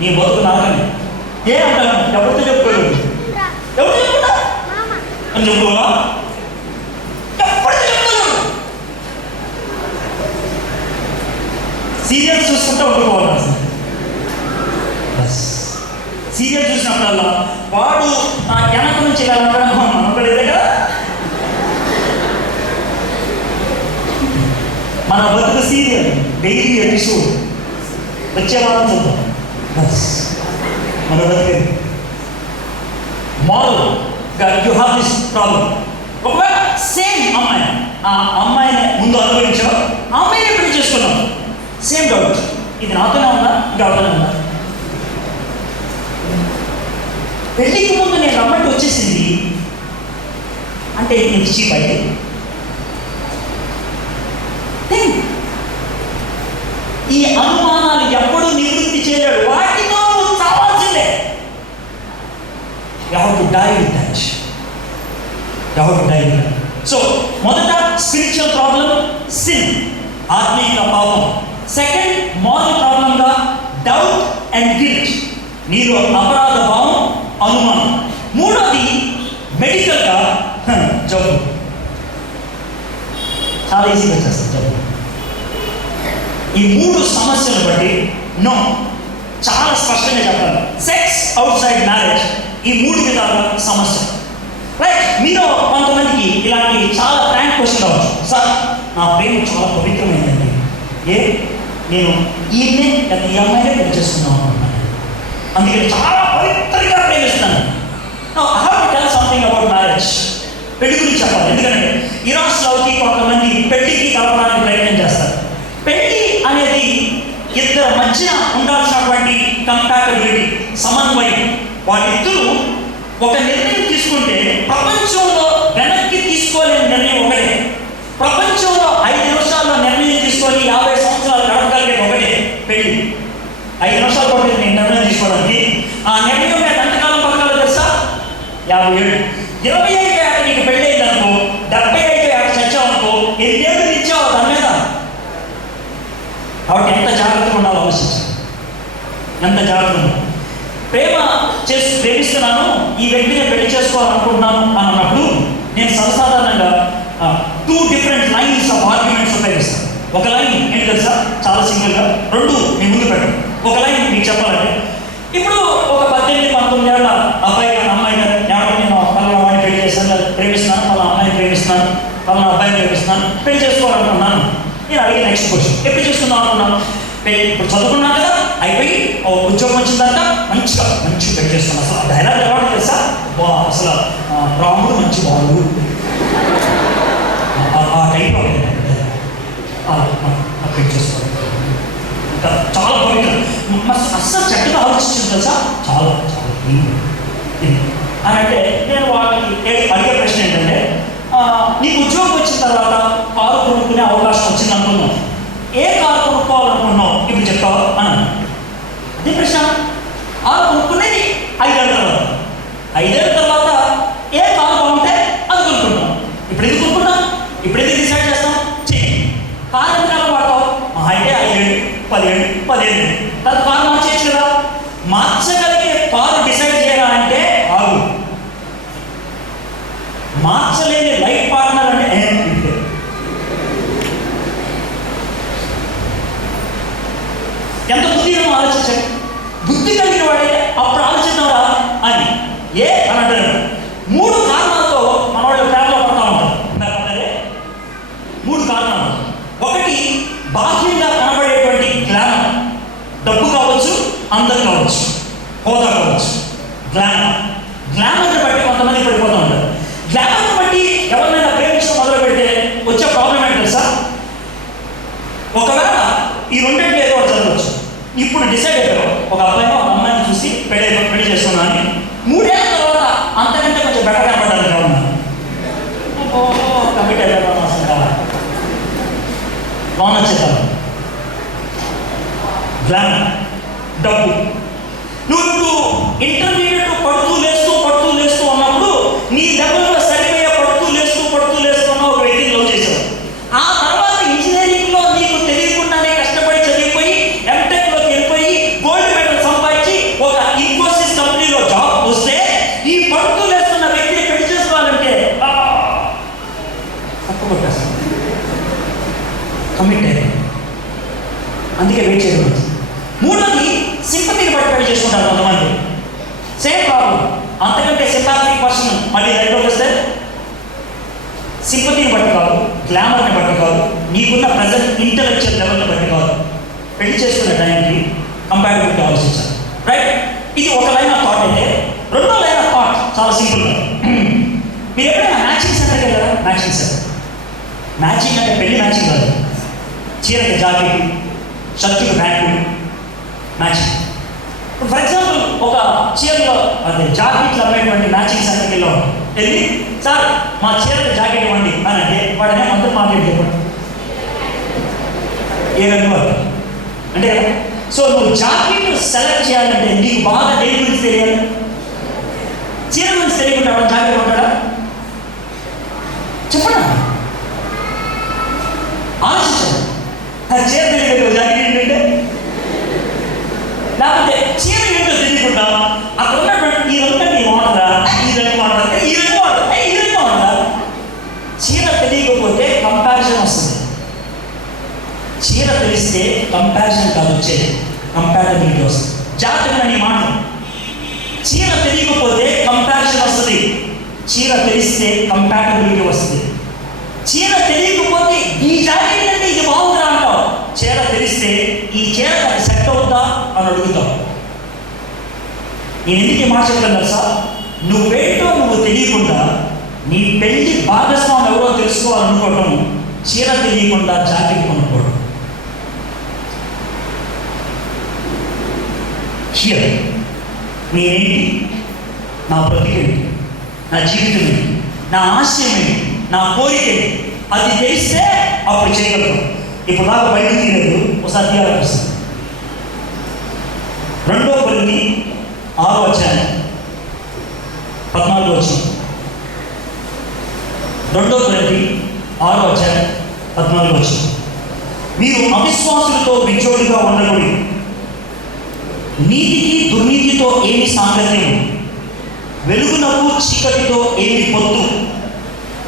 నీ బతుకు నాగని. ఏ అంటాను? ఎవరితో చెప్పుకోరు, ఎవరు చెప్పుకుంటా అని చెప్పుకోవా? ఎప్పటికీ చెప్తాను. సీరియల్స్ చూసుకుంటూ ఉండిపోవాలి. వచ్చినప్పుడల్లా వాడు ఆ వెనక నుంచి ఇలా మనకలేదే కదా. మన బతుకు సీరియల్ డైలీ ఎపిసోడ్ వచ్చే వారం చూద్దాం. బస్ మన బతుకు moral you have this problem. ఒకవేళ సేమ్ అమ్మాయి, ఆ అమ్మాయిని ముందు అనుభవించావు, ఆ అమ్మాయిని పెళ్లి చేసుకున్నావు, సేమ్ డౌట్, ఇది నాతోనే ఉందా ఇంకా అవుతూనే ఉందా? పెళ్ళికి ముందు నేను రమ్మంటే వచ్చేసింది అంటే నేను చీప్ అయితే ఈ అనుమానాలు ఎప్పుడు నివృత్తి చేయలేడు. వాటితో నువ్వు చావాల్సిందే. You have to die with that. You have to die with that. So మొదట స్పిరిచువల్ ప్రాబ్లం సిన్, ఆత్మీయ పాపం. సెకండ్ మారల్ ప్రాబ్లంగా డౌట్ అండ్ గిల్ట్, నీలో అపరాధ భావం, అనుమానం. మూడోది మెడికల్గా జబ్బు. చాలా ఈజీగా వచ్చేస్తుంది జబ్బు. ఈ మూడు సమస్యలు బట్టి నో చాలా స్పష్టంగా చెప్పాలి. సెక్స్ అవుట్ సైడ్ మ్యారేజ్, ఈ మూడు విధాల సమస్య. రైట్, మీలో కొంతమందికి ఇలాంటి చాలా ఫ్రాంక్ క్వశ్చన్ రావచ్చు. సార్, నా ప్రేమ చాలా పవిత్రమైందండి, నేను ఈయన్నే లేదా ఈ అమ్మాయినే పెళ్లి చేసుకున్నాను అనుకుంటున్నాను, అందుకని చాలా పవిత్రంగా ప్రేమిస్తున్నాను. I have to tell something about marriage. పెళ్లి గురించి చెప్పాలి. ఎందుకంటే ఇరాస్లోకి కొంతమంది పెళ్లికి కలపడానికి ప్రయత్నం చేస్తారు. పెళ్లి అనేది ఇద్దరు మధ్య ఉండాల్సినటువంటి కంపాటబిలిటీ, సమన్వయం. వాళ్ళిద్దరూ ఒక నిర్ణయం తీసుకుంటే ప్రపంచంలో వెనక్కి తీసుకోలేని నిర్ణయం ఒకటే. ప్రపంచంలో 5 నిమిషాల్లో నిర్ణయం తీసుకొని 50 సంవత్సరాలు గడపగలిగే ఒకటే పెళ్లి. 5 నిమిషాలు పడుతుంది నేను నిర్ణయం తీసుకోవడానికి. ఆ నిర్ణయం మీద ఎంతకాలం పథకాలు తెలుసా? 50 ఏళ్ళు. 25 ఏళ్ళ నీకు పెళ్ళి అయిందనుకో, 75 ఏళ్ళ చచ్చావనుకో, 8 ఏళ్ళు ఇచ్చావు దాని మీద. కాబట్టి ఎంత జాగ్రత్తగా ఉండాలో ఆలోచించాలి. ఎంత జాగ్రత్తగా ఉండాలి. ప్రేమిస్తున్నాను, ఈ వ్యక్తిని పెళ్లి చేసుకోవాలనుకుంటున్నాను అని అన్నప్పుడు నేను సర్వసాధారణంగా 2 డిఫరెంట్ లైన్స్ ఆఫ్ ఆర్గ్యుమెంట్స్ ఉపయోగిస్తాను. ఒక లైన్ ఏంటి తెలుసా? చాలా సింపుల్గా 2 మీ ముందు పెట్టండి. ఒక లైన్ మీకు చెప్పాలంటే, ఇప్పుడు ఒక 18-19 ఏళ్ళ అబ్బాయి అమ్మాయి గారు నేను పలానా అమ్మాయిని పెళ్లి చేస్తాను, ప్రేమిస్తున్నాను, పలానా అమ్మాయిని ప్రేమిస్తున్నాను, పలానా అబ్బాయిని ప్రేమిస్తున్నాను, పెళ్లి చేసుకోవాలనుకున్నాను. నేను అడిగే నెక్స్ట్ క్వశ్చన్, ఎప్పుడు చేసుకుందాం అనుకున్నాను? ఇప్పుడు చదువుకున్నాను కదా, అయిపోయి ఉద్యోగం వచ్చిందంట, మంచిగా పెళ్లి చేస్తున్నాను. అసలు ఆ డైలాగ్ ఎలా తెలుసా? అసలు రాముడు మంచి బాగుడు, ఆ టైప్ పెళ్లి చేసుకోవాలి. ఇంకా చాలా పవిత్రం, అస్సలు చక్కగా ఆలోచించింది తెలుసా? చాలా చాలా అని అంటే నేను వాళ్ళకి అడిగే ప్రశ్న ఏంటంటే, నీకు ఉద్యోగం వచ్చిన తర్వాత కారు కొనుక్కునే అవకాశం వచ్చింది అనుకున్నావు, ఏ కారు కొనుక్కోవాలనుకున్నావు ఇప్పుడు చెప్తావా అని. అదే ప్రశ్న. కారు కొనుక్కునేది 5 ఏళ్ళ తర్వాత. 5 ఏళ్ళ తర్వాత ఏ కారు బాగుంటే అది కొనుక్కుంటాం. ఇప్పుడు ఎందుకు కొనుక్కుంటాం? ఇప్పుడు ఎందుకు డిసైడ్ చేస్తాం? కారు ఎంతకాలం వాడతావు? అంటే 5 ఏళ్ళు, 10 ఏళ్ళు, 15 ఏళ్ళు. తర్వాత కారు మార్చేయచ్చు కదా. మార్చగలిగే కారు డిసైడ్ చేయాలంటే ఆగు. మార్చలేని లైఫ్ పార్ట్నర్ అంటే ఎంత బుద్ధిగా ఆలోచించండి. బుద్ధి కలిగిన వాడే అప్పుడు ఆలోచిద్దారా అని అని అంటారు. 3 కారణాలతో మన వాళ్ళు ప్రేమలో పడతా ఉంటారు. 3 కారణాలు. ఒకటి, బాహ్యంగా కనబడేటువంటి గ్లామర్. డబ్బు కావచ్చు, అందం కావచ్చు, హోదా కావచ్చు. గ్లామర్ని బట్టి కొంతమంది పడిపోతూ ఉంటారు. గ్లామర్ని బట్టి ఎవరినైనా ప్రేమించడం మొదలు పెడితే వచ్చే ప్రాబ్లం ఏంటి తెలుసా? ఒకవేళ ఈ రెండింటిలో ఏదో ఒకటి జరగవచ్చు. ఇప్పుడు డిసైడ్ అయిపోయావు, ఒక అబ్బాయిని ఒక అమ్మాయిని చూసి పెళ్లి చేసుకున్నా అని. 3 ఏళ్ళ తర్వాత అంతకంటే కొంచెం బెటర్ కనపడాలి కావున కమిట్ అయిపోయాం. అసలు కావాలి లోన్ వచ్చేద్దాం. గ్లామర్, డబ్బు. నువ్వు ఇప్పుడు ఇంటర్మీడియట్ పడుతూ లేస్తూ ఉన్నప్పుడు నీ లెవెల్లో సరిపోయే పడుతూ లేస్తూ ఉన్న ఒక వ్యక్తిని లవ్ చేసావు. ఆ తర్వాత ఇంజనీరింగ్లో నీకు తెలియకుండానే కష్టపడి చదివిపోయి ఎంటెక్లోకి వెళ్ళిపోయి గోల్డ్ మెడల్ సంపాదించి ఒక ఇన్ఫోసిస్ కంపెనీలో జాబ్ వస్తే ఈ పడుతూ లేస్తున్న వ్యక్తిని పెళ్లి చేసుకోవాలంటే తప్పు కొట్టేస్తాను. కమిట్ అయ్యాను, అందుకే వెయిట్ చేయడం. 3వది, సింపతిని బట్టి పెళ్లి చేసుకుంటారు కొంతమంది. Same problem. అంతకంటే సింపాథిక్ పర్సన్ మళ్ళీ లైఫ్లోకి వస్తే సింపతిని బట్టి కాదు, గ్లామర్ని బట్టి కాదు, నీకున్న ప్రజెంట్ ఇంటలెక్చువల్ లెవెల్ని బట్టి కాదు, పెళ్లి చేసుకునే టైంకి కంపారిటివ్గా ఆలోచించాలి. రైట్? ఇది ఒక లైన్ ఆఫ్ థాట్. అయితే రెండో లైన్ ఆఫ్ థాట్ చాలా సింపుల్గా, మీరు ఎప్పుడైనా మ్యాచింగ్ సెంటర్కి వెళ్ళారా? Matching centre. మ్యాచింగ్ అంటే పెళ్లి మ్యాచింగ్ కాదు, చీరకి జాకెట్, షర్టుకి ప్యాంటు మ్యాచింగ్. ఇప్పుడు ఫర్ ఎగ్జాంపుల్ ఒక చీరలో అదే జాకెట్లు అమ్మేటువంటి మ్యాచింగ్ సెంటర్కి వెళ్ళి, సార్ మా చీరకి జాకెట్ ఇవ్వండి అని అంటే వాడనే మొత్తం మాట్లాడి చెప్పండి ఏ రంగు అంటే కదా. సో నువ్వు జాకెట్ సెలెక్ట్ చేయాలంటే నీకు బాగా దేని గురించి తెలియాలి? చీర గురించి తెలియకుండా వాడు జాకెట్ ఉంటాడా? చెప్పండి, ఆలోచించండి. చీర తెలియదు జాకెట్ ఏంటంటే, లేకపోతే చీర ఏంటో తెలియకుండా అక్కడ ఉన్నటువంటి ఈ రంగు నీ వాడరా, ఈ రంగు వాడరా, ఈ రంగు వాడరా, ఈ రంగు వాడరా. చీర తెలియకపోతే కంపారిజన్ వస్తుంది. చీర తెలిస్తే కంపారిజన్ కాదు వచ్చేది, కంపాటబిలిటీ వస్తుంది. జాగ్రత్తగా నీ మాట. చీర తెలియకపోతే కంపారిజన్ వస్తుంది, చీర తెలిస్తే కంపాటబిలిటీ వస్తుంది. చీర తెలియకపోతే ఈ జాకెట్ అంటే ఇది బాగుందా అంటావు, చీర తెలిస్తే ఈ చీర సెట్ అవుతా అని అడుగుతావు. నేను ఎందుకు మాట చెప్తాను తెలుసా? నువ్వేంటో నువ్వు తెలియకుండా నీ పెళ్లి భాగస్వామి ఎవరో తెలుసుకోవాలనుకోవటం, చీర తెలియకుండా జాకెట్ కొనుక్కోవడం. హియర్ నేనేంటి, నా బ్రతికేంటి, నా జీవితం ఏంటి, నా ఆశయం ఏంటి, నా కోరిక ఏంటి, అది తెలిస్తే అప్పుడు చేయగలుగుతాం. ఇప్పుడు నాకు బయటకు తీయలేదు, ఒకసారి తీయాలనిపిస్తుంది. 2 కొరింథీ 6:14 2 కొరింథీ 6:14 మీరు అవిశ్వాసులతో విచ్చోడుగా ఉండకూడదు, నీతికి దుర్నీతితో ఏమి సాంగత్యం, వెలుగునకు చీకటితో ఏమి పొత్తు,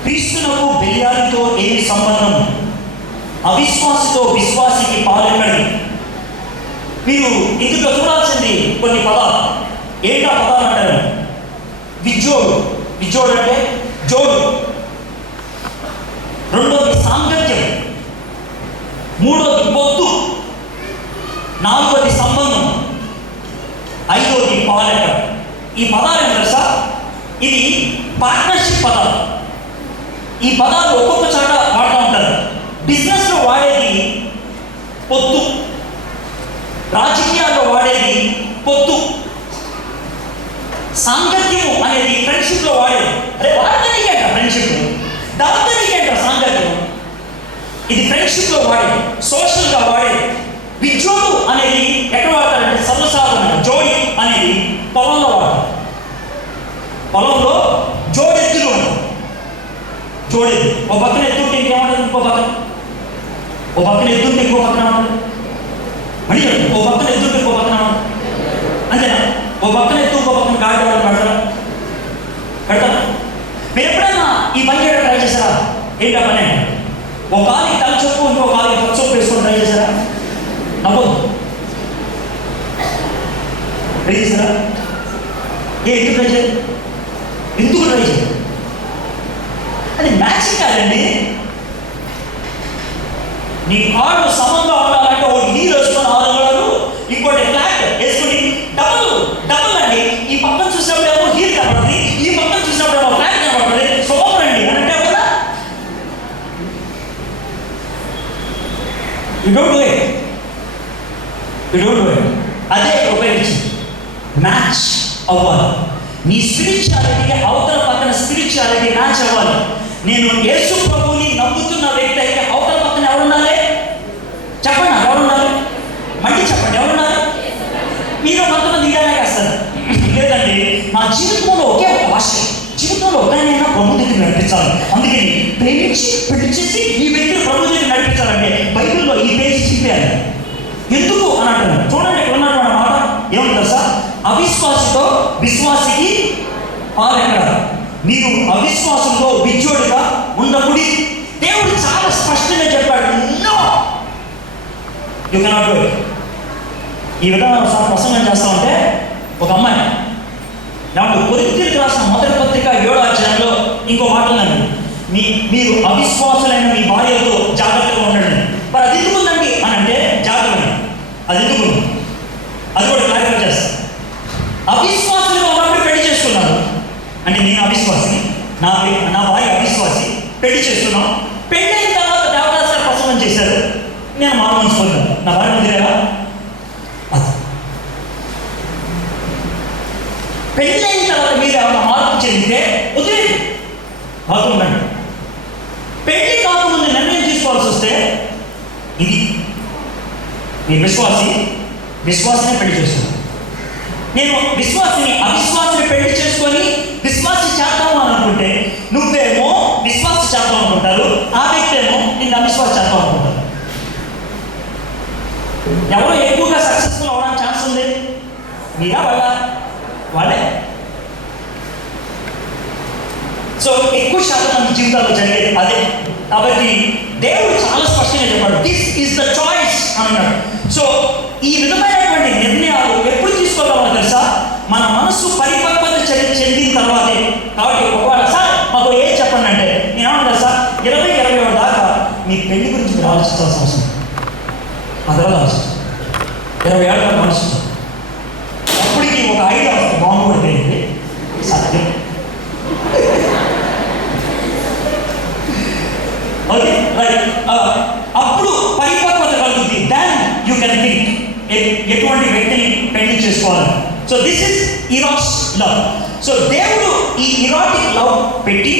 క్రీస్తునకు బెల్యాలితో ఏమి సంబంధం, అవిశ్వాసితో విశ్వాసికి పాలెక్కడి. మీరు ఇందులో చూడాల్సింది కొన్ని పదాలు. ఏంటా పదాలు అంటారు? విజ్జోడు, విజ్జోడు అంటే జోడు. రెండోది సాంగత్యం, మూడోది పొత్తు, నాలుగోది సంబంధం, ఐదోది పాలెక్క. ఈ పదాలు ఏం తెలుసా? ఇది పార్ట్నర్షిప్ పదాలు. ఈ పదాలు ఒక్కొక్క చోట వాడుతూ ఉంటారు. బిజినెస్లో వాడేది పొత్తు, రాజకీయాల్లో వాడేది పొత్తు, సాంగత్యము అనేది ఫ్రెండ్షిప్లో వాడేది. అరే వాడతానికి అంట ఫ్రెండ్షిప్, దానికి అంట సాంగత్యం. ఇది ఫ్రెండ్షిప్లో వాడేది, సోషల్గా వాడేది. విజ్జోడు అనేది ఎక్కడ వాడతారంటే సర్వసాధారణంగా. జోడి అనేది పొలంలో వాడతారు. పొలంలో జోడెత్తులు ఉంటాయి. జోడెద్దు ఒక పక్కన ఎత్తుంటే ఇంకేమంటుంది, ఇంకో పక్కన ఓ పక్కన ఎత్తుంటే ఇంకో పక్కన ఉంటుంది. మళ్ళీ ఓ పక్కన ఎత్తుంటే ఇంకో పక్కన ఉంటుంది. అంతేనా? ఓ పక్కన ఎత్తు ఇంకో పక్కన గాడి పెడతారా? పెడతారా? మీరు ఎప్పుడైనా ఈ పని చేయడం ట్రై చేశారా? ఏంటా పని? ఒక కాలికి తల చొప్పు, ఇంకో కాలికి తల చొప్పు వేసుకొని ట్రై చేశారా? నవ్వదు. ట్రై చేశారా? ఎందుకు ట్రై చేయాలి? ఎందుకు ట్రై చేయాలి? అది మ్యాచింగ్ కాదండి. నీ కాళ్ళు సమంగా ఉండాలంటే ఒకటి నీళ్ళు వేసుకొని 6 అంగుళాలు, ఇంకోటి ఫ్లాట్ వేసుకుని డబుల్ డబుల్ అండి. ఈ పక్కన చూసినప్పుడేమో హీల్ కనబడుతుంది, ఈ పక్కన చూసినప్పుడేమో ఫ్లాట్ కనబడుతుంది. సూపర్ అండి అని అంటే కదా. You don't do it, you don't do it. అదే ఉపయోగించింది. మ్యాచ్ అవ్వాలి. నీ స్పిరిచువాలిటీకి అవతల పక్కన స్పిరిచువాలిటీ మ్యాచ్ అవ్వాలి. నేను యేసు ప్రభువుని నమ్ముతున్న వ్యక్తి అయితే అవతల పక్కన ఎవరున్నారు? చెప్పండి, ఎవరున్నారు? మళ్ళీ చెప్పండి, ఎవరున్నారు? మీరు కొంతమంది ఇలానే వేస్తారు. లేదండి నా జీవితంలో ఒకే ఒక ఆశ, జీవితంలో ఒకనైనా ప్రభు దగ్గర నడిపించాలి, అందుకని ప్రేమించి పెళ్లి చేసి ఈ వ్యక్తిని ప్రభు దగ్గర నడిపించాలంటే బైబిల్లో ఈ పేజీ చెప్పారు. ఎందుకు అని అంటున్నారు. చూడండి ఇక్కడ ఉన్నాడు మన మాట ఏముంటుంది సార్? అవిశ్వాసతో విశ్వాసికి పాలెక్కడ. మీరు అవిశ్వాసంలో విజ్జోడిగా ఉండకూడదు. దేవుడు చాలా స్పష్టంగా చెప్పాడు, no you cannot do it. ఈ విధంగా ప్రసంగం చేస్తా ఉంటే ఒక అమ్మాయి కాబట్టి కొరింథీయులకు రాసిన మొదటి పత్రిక 7వ అధ్యాయంలో ఇంకో మాట ఉందండి, మీరు అవిశ్వాసులైన మీ భార్యలతో జాగ్రత్తగా ఉండండి. మరి అది ఎందుకు ఉందండి అని అంటే జాగ్రత్త, అది ఎందుకు అది కూడా క్లారిఫై చేస్తాను. అవిశ్వాసులుగా ఉన్నప్పుడు పెళ్లి చేసుకున్నారు అంటే నేను అవిశ్వాసి, నా భార్య అవిశ్వాసి, పెళ్లి చేస్తున్నాం. పెళ్లి అయిన తర్వాత దేవదాస్ గారు ప్రసంగం చేశారు, నేను మానవంశ పొందాను, నా భార్య వదిలేరా? అది పెళ్లి అయిన తర్వాత మీరు ఏమైనా మార్పు చెందితే వదిలేదు, బాగుండండి. పెళ్లి కాకముందు నిర్ణయం తీసుకోవాల్సి వస్తే ఇది మీ విశ్వాసిని పెళ్లి చేస్తున్నాను. నేను విశ్వాసిని అవిశ్వాసిని పెళ్లి చేసుకొని విశ్వాసి చేద్దాము అని అనుకుంటే నువ్వేమో విశ్వాసి చేద్దాం అనుకుంటారు, ఆ వ్యక్తి ఏమో నిన్ను అవిశ్వాసి చేద్దాం అనుకుంటారు. ఎవరు ఎక్కువగా సక్సెస్ఫుల్ అవడానికి ఛాన్స్ ఉంది? మీరా వాళ్ళే. సో ఎక్కువ శాతం మన జీవితాల్లో జరిగేది అదే. కాబట్టి దేవుడు చాలా స్పష్టంగా చెప్పాడు, దిస్ ఈజ్ ద చాయిస్ అన్నాడు. సో ఈ విధమైనటువంటి నిర్ణయాలు ఎప్పుడు తీసుకోగలమో తెలుసా? మన మనస్సు పరిపక్వత చెందిన తర్వాతే. కాబట్టి ఒకవేళ సార్ మాకు ఏం చెప్పండి అంటే నేను ఏమన్నా సార్ 20-21 దాకా మీ పెళ్లి గురించి మీరు ఆలోచించాల్సిన అవసరం అదలా ఆలోచించాలి. 20 ఏళ్ళ ఆలోచించాలి. అప్పటికి ఒక ఐడియా బాంబు పడిపోయింది సత్యం. Okay right. అప్పుడు పరిపక్వత కలుగుతుంది. దెన్ యూ కెన్ థింక్ ఎటువంటి వ్యక్తిని పెళ్లి చేసుకోవాలి. So this is ఇరాస్ love. So దేవుడు ఈ ఇరాటిక్ లవ్ పెట్టి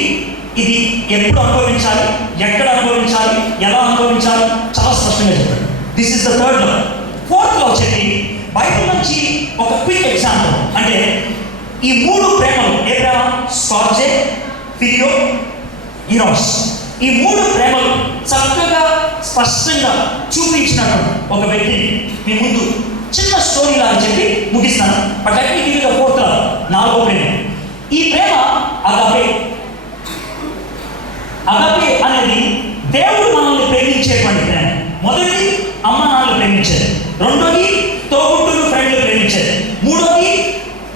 ఇది ఎప్పుడు అనుభవించాలి, ఎక్కడ అనుభవించాలి, ఎలా అనుభవించాలి చాలా స్పష్టంగా చెప్పాడు. This is the third love. Fourth love చెప్పి బైబిల్ నుంచి ఒక క్విక్ ఎగ్జాంపుల్ అంటే ఈ 3 ప్రేమలు ఏ ప్రేమ? స్కార్జే, ఫిలియో, ఇరాస్. ఈ 3 ప్రేమలు చక్కగా స్పష్టంగా చూపించినట్టు ఒక వ్యక్తిని మీ ముందు చిన్న స్టోరీ లాగా చెప్పి ముగిస్తాను. But let me give you the fourth love, 4వ ప్రేమ. ఈ ప్రేమ అగాపే. అగాపే అనేది దేవుడు మనల్ని ప్రేమించేటువంటి ప్రేమ. మొదటిది అమ్మ నాన్నలు ప్రేమించారు, రెండోది తోబుట్టులు ఫ్రెండ్లు ప్రేమించారు, మూడోది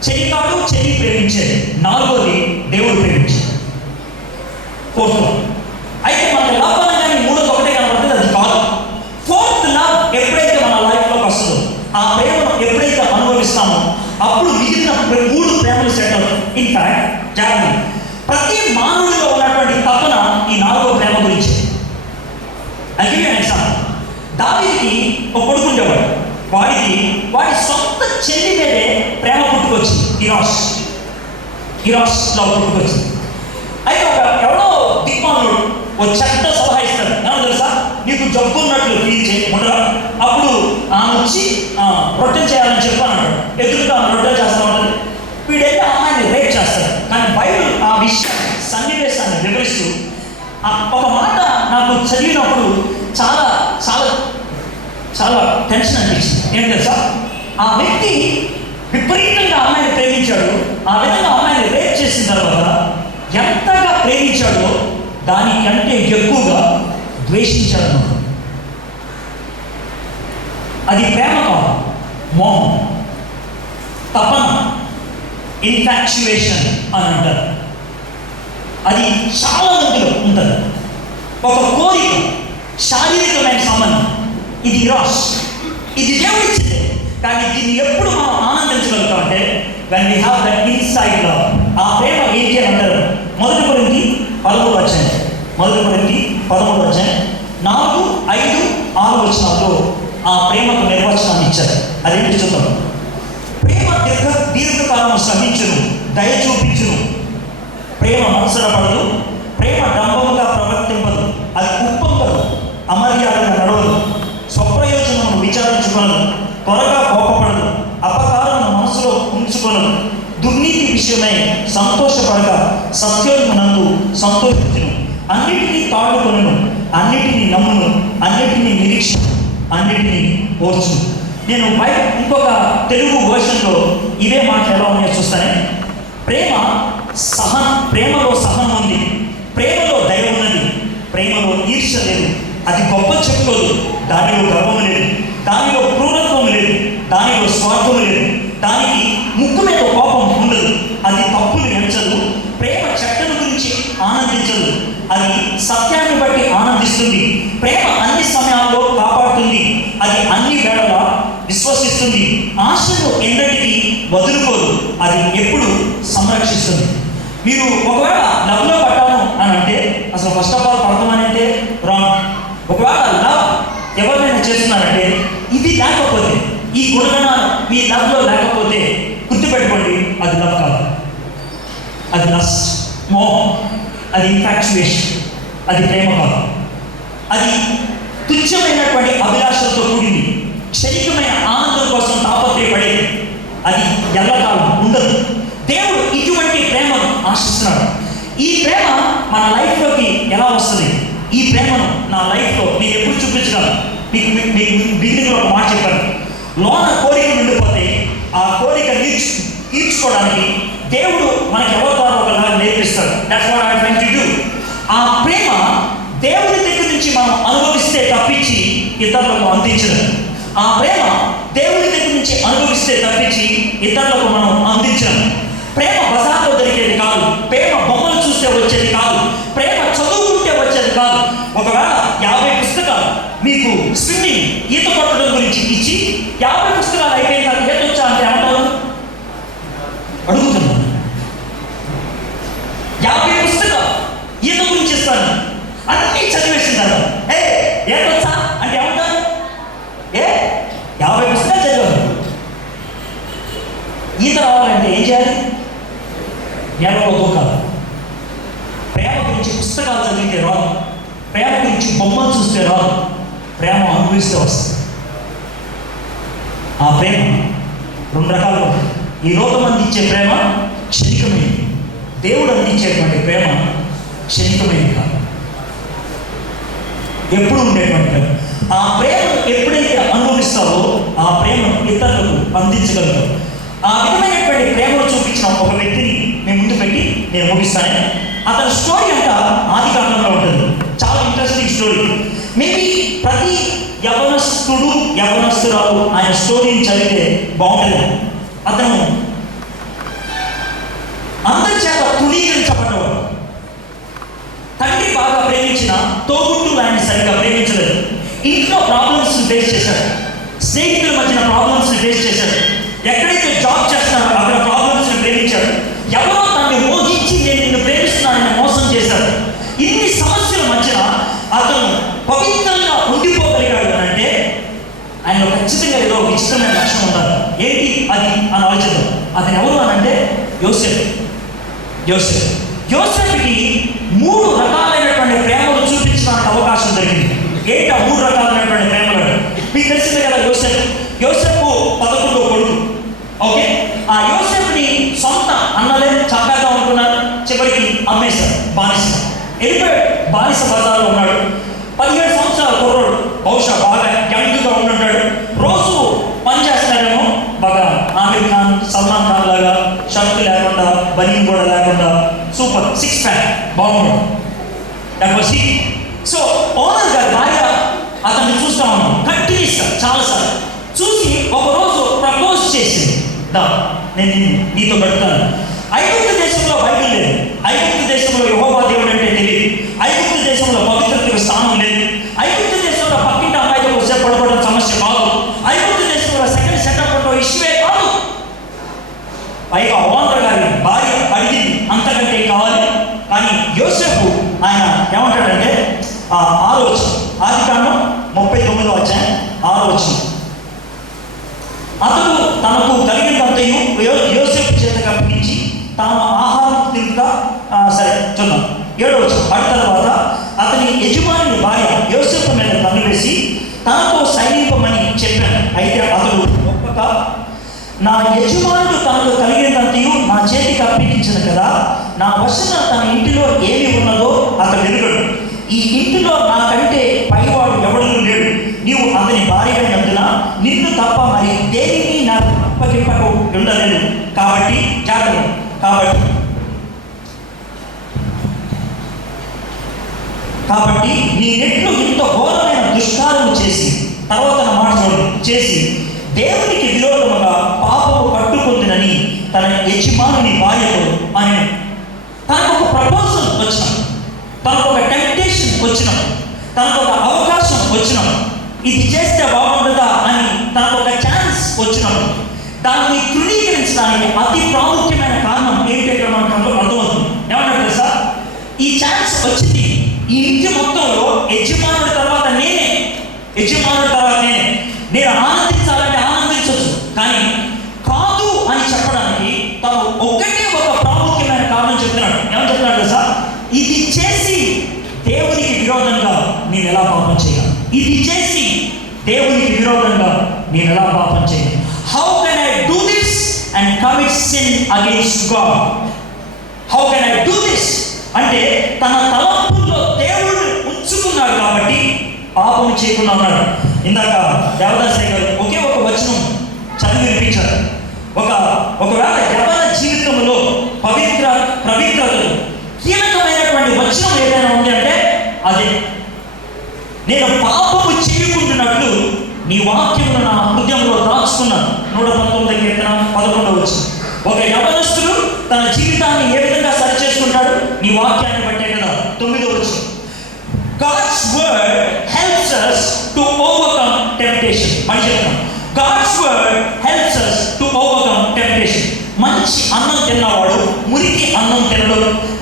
చెలికాడు చెల్లి ప్రేమించారు, నాలుగోది దేవుడు ప్రేమించారు. Fourth love. అయితే మన లవ్ అనగానే 3వ ఒకటే కనబడుతుంది, అది కాదు. ఫోర్త్ లవ్ ఎప్పుడైతే మన లైఫ్లోకి వస్తుందో, ఆ ప్రేమను ఎప్పుడైతే అనుభవిస్తామో అప్పుడు మిగిలిన 3 ప్రేమలు సెట్ అవుతాయి. ఇన్ఫాక్ట్ జాగ్రత్త, ప్రతి మానవుడిలో ఉన్నటువంటి తపన ఈ 4వ ప్రేమ గురించి. అది ఎగ్జాంపుల్, దావీదుకి ఒక కొడుకు ఉండేవాడు. వాడి సొంత చెల్లి మీదే ప్రేమ పుట్టుకొచ్చింది, ఇరాస్ లవ్ పుట్టుకొచ్చింది. అయితే ఎవడో దిక్మానుడు ఓ చెడ్డ సలహా ఇస్తాడు, ఏమన్నా తెలుసా? నీకు జబ్బు ఉన్నట్లు ఫీల్ చేయకుండా అప్పుడు ఆమె వచ్చి రొట్టె చేయాలని చెప్పి అన్నాడు. ఎదురుగా రొట్టె చేస్తూ ఉంటుంది, వీడైతే అమ్మాయిని రేప్ చేస్తాడు. కానీ బైబిల్ ఆ విషయం సన్నివేశాన్ని వివరిస్తూ ఒక మాట నాకు చదివినప్పుడు చాలా చాలా చాలా టెన్షన్ అనిపించింది. ఏం తెలుసా? ఆ వ్యక్తి విపరీతంగా అమ్మాయిని ప్రేమించాడు. ఆ విధంగా అమ్మాయిని రేప్ చేసిన తర్వాత ఎంతగా ప్రేమించాడో దానికంటే ఎక్కువగా ద్వేషించాడు. అది ప్రేమ కాదు, మోహం, తపన, ఇన్ఫాక్చుయేషన్ అని అంటారు. అది చాలా మందిలో ఉంటుంది. ఒక కోరిక, శారీరకమైన సంబంధం. ఇది ఇరాస్, ఇది దేవుడిచ్చింది. కానీ దీన్ని ఎప్పుడు మనం ఆనందించగలుగుతాం అంటే when we have that inside love. ఆ ప్రేమ ఏంటి అని అంటారు. 1 కొరింథీ 13వ అధ్యాయం 4, 5, 6 వచనాల్లో ఆ ప్రేమకు నిర్వచనాన్ని ఇచ్చారు. అదేంటి చూద్దాం. ప్రేమ దీర్ఘకాలం సహించును, దయ చూపించును, ప్రేమ మత్సరపడదు, ప్రేమ డంబముగా ప్రవర్తింపదు, అది ఉప్పొంగదు, అమర్యాదగా నడవదు, స్వప్రయోజనమును విచారించుకొనదు, త్వరగా కోపపడదు, అపకారమును మనసులో ఉంచుకొనదు, దుర్నీతి విషయమై సంతోషపడక సత్యోన్మునందు సంతోషించును, అన్నిటినీ తాడుకొనును, అన్నిటినీ నమ్మును, అన్నిటినీ నిరీక్షను, అన్నిటినీ ఓర్చును. నేను ఇంకొక తెలుగు వర్షన్లో ఇవే మాటలు ఎలా ఉన్నాయో చూస్తానే. ప్రేమలో సహనం ఉంది, ప్రేమలో దయ ఉన్నది, ప్రేమలో ఈర్ష్య లేదు, అది గొప్ప చెప్పుకోదు, దానిలో గర్వం లేదు, దానిలో క్రూరత్వం లేదు, దానిలో స్వార్థం లేదు, దానికి ముక్కు మీద కోపం ఉండదు, అది వదులుకోదు, అది ఎప్పుడు సంరక్షిస్తుంది. మీరు ఒకవేళ లవ్లో పడ్డాను అని అంటే అసలు ఫస్ట్ ఆఫ్ ఆల్ పడతాం అని అంటే రాంగ్. ఒకవేళ లవ్ ఎవరినైనా చేస్తున్నారంటే ఇది లేకపోతే, ఈ గుణగణాలు మీ లవ్లో లేకపోతే గుర్తుపెట్టుకోండి, అది లవ్ కాదు, అది లస్ట్, మోహం, అది ఇన్ఫాక్చుయేషన్, అది ప్రేమ కాదు. అది తుచ్చమైనటువంటి అభిలాషలతో కూడింది, క్షణికమైన ఆనందం కోసం తాపత్రయపడేది, అది ఎల్లకాలం ఉండదు. దేవుడు ఇటువంటి ప్రేమను ఆశిస్తున్నాడు. ఈ ప్రేమ మన లైఫ్లోకి ఎలా వస్తుంది? ఈ ప్రేమను నా లైఫ్లో నేను ఎప్పుడు చూపించగలను? మీకు బిగినింగ్లో ఒక మాట చెప్పాను, లోన కోరిక ఉండిపోతే ఆ కోరిక తీర్చుకోవడానికి దేవుడు మనకి ఎవరి ద్వారా ఒకలా నేర్పిస్తాడు. That's what I am trying to do. ఆ ప్రేమ దేవుడి దగ్గర నుంచి మనం అనుభవిస్తే తప్పించి ఇతరులకు అందించదు. ఆ ప్రేమ దేవుడి దగ్గర నుంచి అనుభవిస్తే తప్పించి ఇతరులకు మనం అందించడం. ప్రేమ బజార్లో దొరికేది కాదు, ప్రేమ బొమ్మలు చూస్తే వచ్చేది కాదు, ప్రేమ చదువుకుంటే వచ్చేది కాదు. ఒకవేళ 50 పుస్తకాలు మీకు స్విమ్మింగ్, ఈత కొట్టడం గురించి ఇచ్చి 50 పుస్తకాలు అయిపోయిన తర్వాత ఈత వచ్చా అంటే ఏమంటారు? అడుగుతున్నాను. 50 పుస్తకాలు ఈత గురించి ఇస్తాను, అన్నీ చదివేసింటారు. ఈత వచ్చా అంటే ఏమంటారు? 50 పుస్తకాలు చదివారు. ఈత రావాలంటే ఏం చేయాలి? నేలలో దూకాలి. ప్రేమ గురించి పుస్తకాలు చదివితే రాదు, ప్రేమ గురించి బొమ్మలు చూస్తే రాదు, ప్రేమ అనుభవిస్తే వస్తుంది. ఆ ప్రేమ 2 రకాలుగా ఉంటుంది. ఈ లోకం అందించే ప్రేమ క్షణికమైనది, దేవుడు అందించేటువంటి ప్రేమ క్షణికమైనది కాదు, ఎప్పుడు ఉండేటువంటి ప్రేమ. ఆ ప్రేమను ఎప్పుడైతే అనుభవిస్తావో ఆ ప్రేమను ఇతరులకు అందించగలుగుతావు. ఆ విధమైనటువంటి ప్రేమను చూపించిన ఒక వ్యక్తిని మేము ముందు పెట్టి నేను ముగిస్తాను. అతని స్టోరీ అంతా ఆది కాలంలో ఉంటుంది. చాలా ఇంట్రెస్టింగ్ స్టోరీ. మేబీ ప్రతి యవనస్తురాలు ఆయన స్టోరీని చదివితే బాగుంటుంది. అతను అందరి చేత తృణీకరించబడ్డవాడు. తండ్రి బాగా ప్రేమించిన తోబుట్టులు ఆయన సరిగ్గా ప్రేమించలేదు. ఇంట్లో ప్రాబ్లమ్స్ ఫేస్ చేశాడు, స్నేహితుల మధ్యన ప్రాబ్లమ్స్ ఫేస్ చేశాడు. ఎక్కడైతే జాబ్ చేస్తున్నాడో అక్కడ ప్రాబ్లమ్స్ని ప్రేమించాడు. ఎవరో తనని మోహించి నేను నిన్ను ప్రేమిస్తున్నానని మోసం చేశాడు. ఇన్ని సమస్యల మధ్యన అతను పవిత్రంగా ఉండిపోగలిగాడు అంటే ఆయనలో ఖచ్చితంగా ఏదో విచిత్రమైన లక్షణం ఉండాలి. ఏంటి అది అని ఆలోచిద్దాం. అతను ఎవరు అని అంటే యోసేపు. యోసేపుకి 3 రకాలైనటువంటి ప్రేమలు చూపించడానికి అవకాశం దొరికింది. ఏంటి ఆ 3 రకాలైనటువంటి ప్రేమలు? మీకు తెలిసిందే కదా, యోసేపు 11వ కొడుకు. ఓకే, ఆ యోసేపుని సొంత అన్నలే చక్కగా ఉంటున్నారు. చివరికి అమ్మేశారు, బానిస వెళ్ళిపోయాడు. బానిస బజార్లో ఉన్నాడు. 17 సంవత్సరాల కుర్రోడు, బహుశా బాగా యంగ్గా ఉంటుంటాడు. రోజు పని చేస్తున్నాడేమో, బాగా ఆమిర్ ఖాన్, సల్మాన్ ఖాన్ లాగా షర్ట్ లేకుండా, బనీన్ కూడా లేకుండా, సూపర్ 6 ప్యాక్ బాగున్నాడు. సో ఓనర్ గారి భార్య అతన్ని చూస్తా ఉన్నాం కంటిన్యూస్గా చాలాసార్లు చూసి ఒకరోజు ప్రపోజ్ చేసింది, నేను నీతో కట్టుతాను. ఐగుప్తు దేశంలో బైబిల్ లేదు, ఐగుప్తు దేశంలో యెహోవా దేవుడు అంటే తెలియదు, ఐగుప్తు దేశంలో పవిత్రతకు స్థానం లేదు, ఐగుప్తు దేశంలో పక్కింటి అమ్మాయితో వచ్చే పడుకోవడం సమస్య కాదు, ఐగుప్తు దేశంలో సెకండ్ సెటప్ ఉంటో ఇష్యూవే కాదు. పైగా ఓనర్ గారి భార్య అడిగింది అంతకంటే కావాలి. కానీ యోసేపు ఆయన ఏమంటాడంటే ఆలోచన, ఆదికాండం 39వ అధ్యాయం 6వ వచనం, అతడు తనకు కలిగినంతయు యోసేపు చేతకు అప్పగించి తాను ఆహారం తింటా సరే చూద్దాం 7వ వచనం. పడిన తర్వాత అతని యజమాని భార్య యోసేపు మీద కన్ను వేసి తనతో సైనింపమని చెప్పాను. అయితే అతడు ఒక్క నా యజమానుడు తనకు కలిగినంతయు నా చేతికి అప్పగించను కదా, నా వశన తన ఇంటిలో ఏమి ఉన్నదో అతడు ఎరుగడు. ఈ ఇంటిలో నాకంటే పైవాడు ఎవడూ లేడు. నీవు అతని భార్య అయినందున నిన్ను తప్ప మరి దేనిని నాకు అప్పగింపకు ఉండలేదు. కాబట్టి జాగ్రత్త. కాబట్టి నీ నెట్లు ఇంత ఘోరమైన దుష్కారము చేసి, తర్వాత మాట చేసి దేవునికి విరోధముగా పాపము కట్టుకుందినని తన యజమానుని భార్యతో అని తనకు ఒక ప్రపోజల్ వచ్చిన, తనకు ఒక టెంప్టేషన్ వచ్చిన, తనకు ఒక అవకాశం వచ్చిన, ఇది చేస్తే బాగుంటుందా అని తనకు ఒక ఛాన్స్ వచ్చినప్పుడు దాన్ని తృణీకరించడానికి ఇది చేసి దేవునికి విరోధంగా నేను ఎలా పాపం చేయను? How can I do this and commit sin against God? How can I do this అంటే తన తలంపుల్లో దేవుడు ఉంచుకున్నాడు కాబట్టి పాపం చేయకుండా ఉన్నాడు. ఇందాక దేవదాసయ్య గారు ఒకే ఒక వచనం చదివి వినిపించారు. ఒకవేళ యవన జీవితంలో పవిత్రతలు కీలకమైనటువంటి వచనం ఏదైనా ఉంది అంటే అదే, నేను పాపము చేయకుంటున్నట్లు నీ వాక్యమును నా హృదయంలో దాచుకున్నాను. 119 కీర్తన 11వ వచనం. ఒక యవనస్తుడు తన జీవితాన్ని ఏ విధంగా సరి చేసుకుంటాడు? నీ వాక్యాన్ని బట్టే కదా. 9వ వచనం. God's word helps us to overcome temptation. మళ్ళీ చెప్తాం, God's word helps us to overcome temptation. మంచి అన్నం తిన్నవాడు మురికి అన్నం తినడు,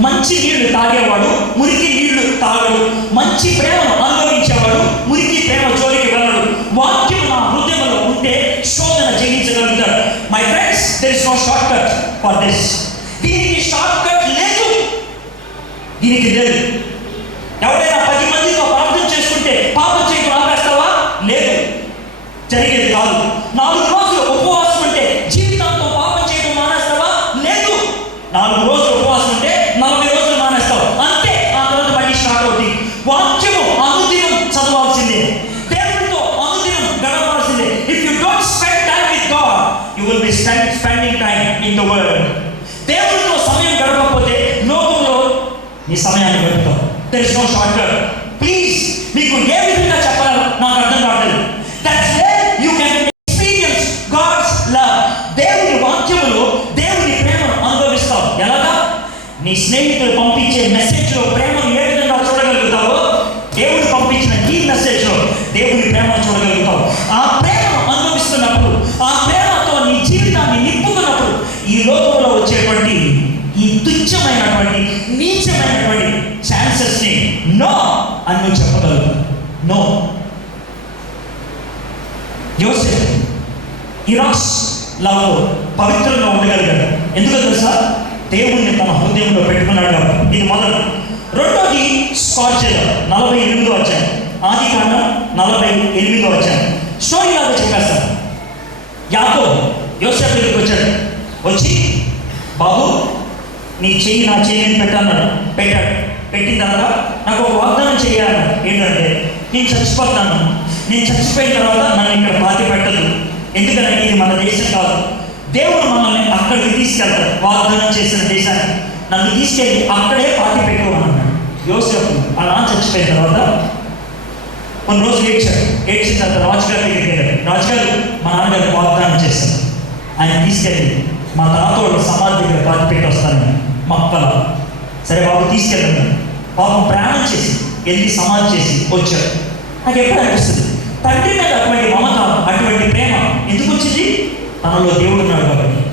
మంచి నీళ్లు తాగేవాడు మురికి నీళ్లు తాగడు, మంచి ప్రేమను అనుభవించేవాడు మురికి ప్రేమ జోలికి వెళ్ళడు. వాక్యం నా హృదయంలో ఉంటే శోధన జయించగలుగుతాడు. My friends, there is no shortcut for this. దీనికి షార్ట్ కట్ లేదు, దీనికి లేదు. ఎవరైనా 10 మందితో ప్రార్థన చేసుకుంటే పాపం చేయడం ఆపేస్తావా? లేదు, జరిగేది కాదు. 4 రోజులు ఉపవాసం అంటే జీవితాంతం పాపం చేయడం మానేస్తావా? లేదు. 4 రోజులు ఉపవాసం అంటే 40 రోజులు మానేస్తావు అంతే. ఆ తర్వాత మళ్ళీ స్టార్ట్ అవుతుంది. వాక్యము అనుదినం చదవాల్సిందే, దేవుడితో అనుదినం గడపాల్సిందే. If you don't spend time with God, you will be spending time in the world. దేవుడితో సమయం గడపకపోతే లోకంలో నీ సమయాన్ని గడుపుతావు. There is no shortcut. Please, మీకు ఏ విధంగా చెప్పాలో నాకు అర్థం కావట్లేదు. That's where you can experience God's love. దేవుని వాక్యములో దేవుని ప్రేమను అనుభవిస్తావు. ఎలాగా? నీ స్నేహితులు పంపించే మెసేజ్లో ప్రేమను ఏ విధంగా చూడగలుగుతావో, దేవుడు పంపించిన ఈ మెసేజ్లో దేవుని ప్రేమను చూడగలుగుతావు. ఆ ప్రేమను అనుభవిస్తున్నప్పుడు, ఆ ప్రేమతో నీ జీవితాన్ని నింపుకున్నప్పుడు ఈ లోకంలో వచ్చేటువంటి ఈ తుచ్చమైనటువంటి నీచమైనటువంటి ఛాన్సెస్ ని నో అని నువ్వు చెప్పగలుగుతావు. నో. యోసేపు ఇరాస్ లాలో పవిత్రంగా ఉండగలిగాడు. ఎందుకో తెలుసా? దేవుణ్ణి తన హృదయంలో పెట్టుకున్నాడు కాబట్టి. ఇది మొదలు. రెండోది స్కార్చెలో 48వ అధ్యాయం, ఆదికాండం 48వ అధ్యాయం. స్టోరీ లాగా చెప్పేస్తాను. యాకోబు యోసేపు దగ్గరికి వచ్చాడు. వచ్చి, బాబు నీ చెయ్యి నా చెయ్యిని పెట్టాడు. పెట్టిన తర్వాత నాకు ఒక వాగ్దానం చేయాలి. ఏంటంటే, నేను చచ్చిపోతాను, నేను చచ్చిపోయిన తర్వాత నన్ను ఇక్కడ పాతి పెట్టదు, ఎందుకంటే ఇది మన దేశం కాదు, దేవుడు మనల్ని అక్కడికి తీసుకెళ్తాడు, వాగ్దానం చేసిన దేశాన్ని నన్ను తీసుకెళ్ళి అక్కడే పాతి పెట్టుకోమన్నాడు. యోసేపు అలా చచ్చిపోయిన తర్వాత కొన్ని రోజులు ఏడ్చిన తర్వాత రాజుగారి దగ్గరికి వెళ్ళాడు. రాజుగారు మా నాన్నగారు వాగ్దానం చేశారు, ఆయన తీసుకెళ్ళి మా తాతోడు సమాధి దగ్గర పాతి పెట్టి వస్తానని. మక్కల సరే బాబు తీసుకెళ్ళండి. పాపం ప్రయాణం చేసి వెళ్ళి సమాధి చేసి వచ్చాడు. నాకు ఎప్పుడు అనిపిస్తుంది, తండ్రి మీద అటువంటి మమత, అటువంటి ప్రేమ ఎందుకు వచ్చింది? తనలో దేవుడు ఉన్నాడు కాబట్టి.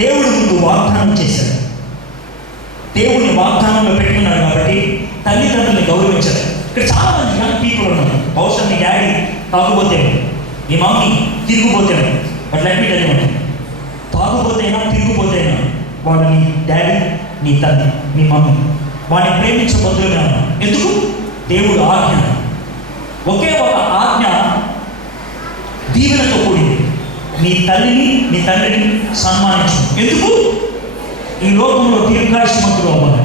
దేవుడు ముందు వాగ్దానం చేశాడు, దేవుడిని వాగ్దానంలో పెట్టుకున్నాడు కాబట్టి తల్లిదండ్రుల్ని గౌరవించాడు. ఇక్కడ చాలా మంది యంగ్ పీపుల్ ఉన్నారు. బహుశా మీ డాడీ తాగుపోతేమో, మీ మమ్మీ తిరిగిపోతేమో, but let me tell you, తాగుపోతేనా తిరిగిపోతేనా వాడు నీ డాడీ, నీ తండ్రి, నీ మమ్మీ. వాడిని ప్రేమించబోతున్నా. ఎందుకు? దేవుడు ఆజ్ఞ, ఒకే ఒక ఆజ్ఞ దీవెనతో కూడింది. నీ తల్లిని నీ తండ్రిని సన్మానించు. ఎందుకు? ఈ లోకంలో దీర్ఘాయుష్మంతులు అవ్వాలి.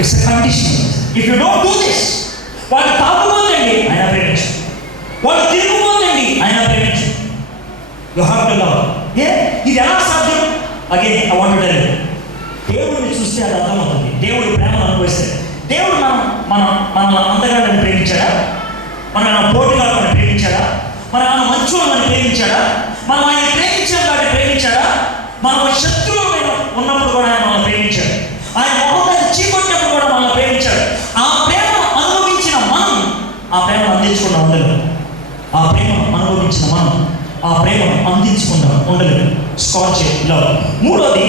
It's a condition. If you don't do this, వాడు తాగుపోతండి ఆయన ప్రేమించు, వాడు తిరిగిపోతండి ఆయన ప్రేమించు. You have to love. ఇది ఎలా సాధ్యం? Again I want to tell you, దేవుడిని చూస్తే అది అర్థమవుతుంది. దేవుడి ప్రేమను అనుభవిస్తే. దేవుడు మన అందగాళ్ళని ప్రేమించాడా? మన పోటీగాళ్ళని ప్రేమించాడా? మన మంచోళ్ళని ప్రేమించాడా? మనం ఆయన ప్రేమించాం కాబట్టి ప్రేమించాడా? మనం శత్రువులు ఉన్నప్పుడు కూడా ఆయన మనల్ని ప్రేమించాడు. ఆయన మొహం చీకొట్టినప్పుడు కూడా మనల్ని ప్రేమించాడు. ఆ ప్రేమను అనుభవించిన మనం ఆ ప్రేమను అందించకుండా ఉండలేదు. ఆ ప్రేమను అనుభవించిన మనం ఆ ప్రేమను అందించకుండా ఉండలేదు. Scotch love. మూడోది,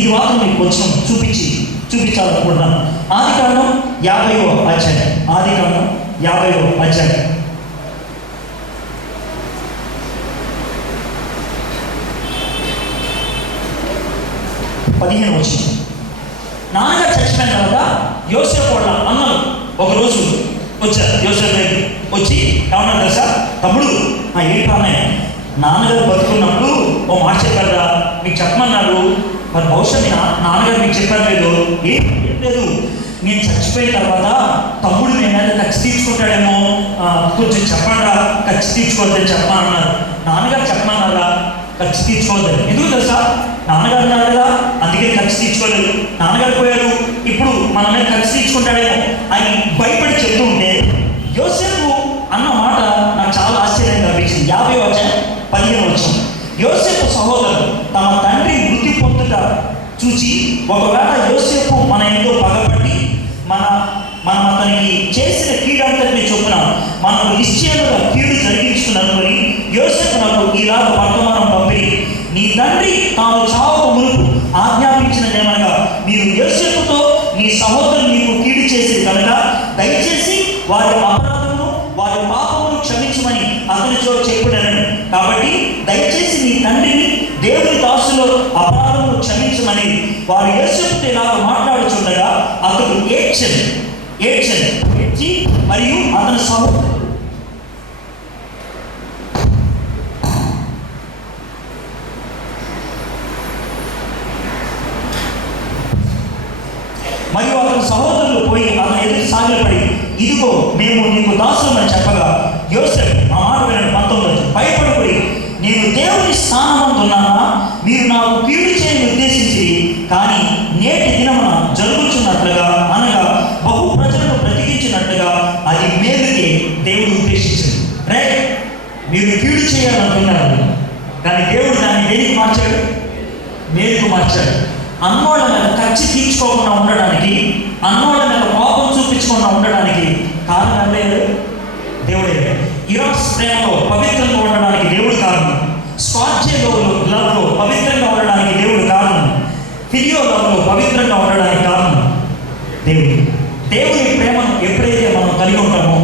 ఈ వాక్యం మీకు వచ్చిన చూపించాలనుకుంటున్నాను. ఆదికాండం 50వ అధ్యాయం. ఆదికాండం 50వ అధ్యాయం. 15వ వచనం. నాన్నగారు చచ్చిపోయిన తర్వాత యోసేపు వాళ్ళ అన్నలు ఒకరోజు వచ్చారు యోసేపు దగ్గరికి. వచ్చి ఏమన్నారు తెలుసా, తమ్ముడు ఏంటి అన్నయ్య, నాన్నగారు బతుకున్నప్పుడు ఓ మాట చెప్పారా, మీకు చెప్పమన్నారు, మరి బహుశా మీ నాన్నగారు మీకు చెప్పారు లేదు. ఏం లేదు, నేను చచ్చిపోయిన తర్వాత తమ్ముడు నేను మీద ఖర్చు తీర్చుకుంటాడేమో, కొంచెం చెప్పండి, ఖర్చు తీర్చుకోవద్దని చెప్పమన్నారు. నాన్నగారు చెప్పమన్నారా ఖర్చు తీర్చుకోవద్దని. ఎందుకు తెలుసా, నాన్నగారు ఉన్నారు కదా అందుకే ఖర్చు తీర్చుకోలేదు. నాన్నగారు పోయారు, ఇప్పుడు మన మీద ఖర్చు తీర్చుకుంటాడేమో అని భయపడి చెప్తూ ఉంటే యోసేపు అన్న మాట నాకు చాలా ఆశ్చర్యంగా అనిపించింది. 50-15 యోసేపు సహోదరులు తమ తండ్రి మృతి పొందుట చూసి ఒకవేళ యోసేపు మన ఎంతో పగబట్టి మనం అతనికి చేసిన కీడంతటిని చొప్పున మనకు నిశ్చయంగా కీడు జరిగించుకున్ననుకొని యోసేపు నాకు ఇలాగ వర్తమానం పంపి, నీ తండ్రి తాను చావక మునుపు ఆజ్ఞాపించినదేమనగా మీరు యోసేపుతో నీ సహోదరులు నీకు కీడు చేసేది కనుక దయచేసి వారి అపరాధమును వారి పాపమును క్షమించమని అతనితో చెప్పుడనను. కాబట్టి దయచేసి నీ తండ్రిని దేవుని దాసులో అపరాధమును క్షమించమని వారు యోసేపుతో ఇలాగ మాట్లాడుచుండగా అతడు ఏడ్చి మరియు అతని సహోదరుడు పోయి అతను ఎదురు సాగిలపడి, ఇదిగో మేము నీకు దాసులమని చెప్పగా యోసేపు ఆ మాట వినండి 19 భయపడిపోయి, నేను దేవుని స్థానమందున్నానా, మీరు నాకు కీడు చేయని ఉద్దేశించి కానీ నేటి దినమున జరుగుతున్నట్లుగా అనగా బహు ప్రజలను బ్రతికించినట్లుగా అది మేలుకే దేవుడు ఉద్దేశించింది. రైట్, మీరు కీడు చేయాలనుకున్నారు కానీ దేవుడు దాన్ని దేనికి మార్చాడు, మేలుకు మార్చాడు. అన్నోళ్ళ మీద ఖర్చు తీర్చుకోకుండా ఉండడానికి, అన్నోళ్ళ మీద కోపం చూపించకుండా ఉండడానికి కారణం లేదు, దేవుడే. ఇరాక్స్ ప్రేమలో పవిత్రంగా ఉండడానికి దేవుడు కారణం, స్వాధ్యలో లవ్లో పవిత్రంగా ఉండడానికి దేవుడు కారణం, ఫిలియో లవ్లో పవిత్రంగా ఉండడానికి కారణం దేవుడు. దేవుని ప్రేమను ఎప్పుడైతే మనం కలిగి ఉంటామో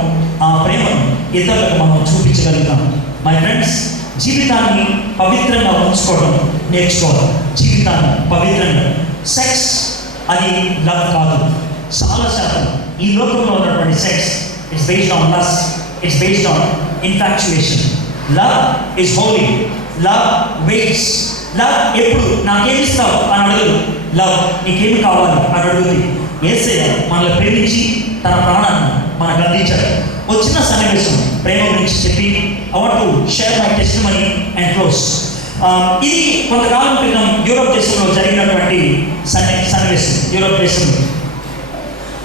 ఆ ప్రేమను ఇతరులకు మనం చూపించగలుగుతాం. మై ఫ్రెండ్స్, జీవితాన్ని పవిత్రంగా ఉంచుకోవడం నేర్చుకోవాలి. జీవితాన్ని పవిత్రంగా. సెక్స్ అది లవ్ కాదు. చాలా శాతం ఈ లోకంలో ఉన్నటువంటి sex it's based on lust, it's based on infatuation. Love is holy, love waits. Love ఎప్పుడు నాకేమిస్తావు అని అడగదు, లవ్ నీకేమి కావాలి అని అడుగుతుంది. యేసయ్య మనల్ని ప్రేమించి తన ప్రాణాన్ని మనకు అందించాడు. వచ్చిన సన్నివేశం ప్రేమ గురించి చెప్పి I want to share my testimony and close. ఇది కొంతకాలం క్రితం యూరోప్ దేశంలో జరిగినటువంటి సన్నివేశం. యూరోప్ దేశంలో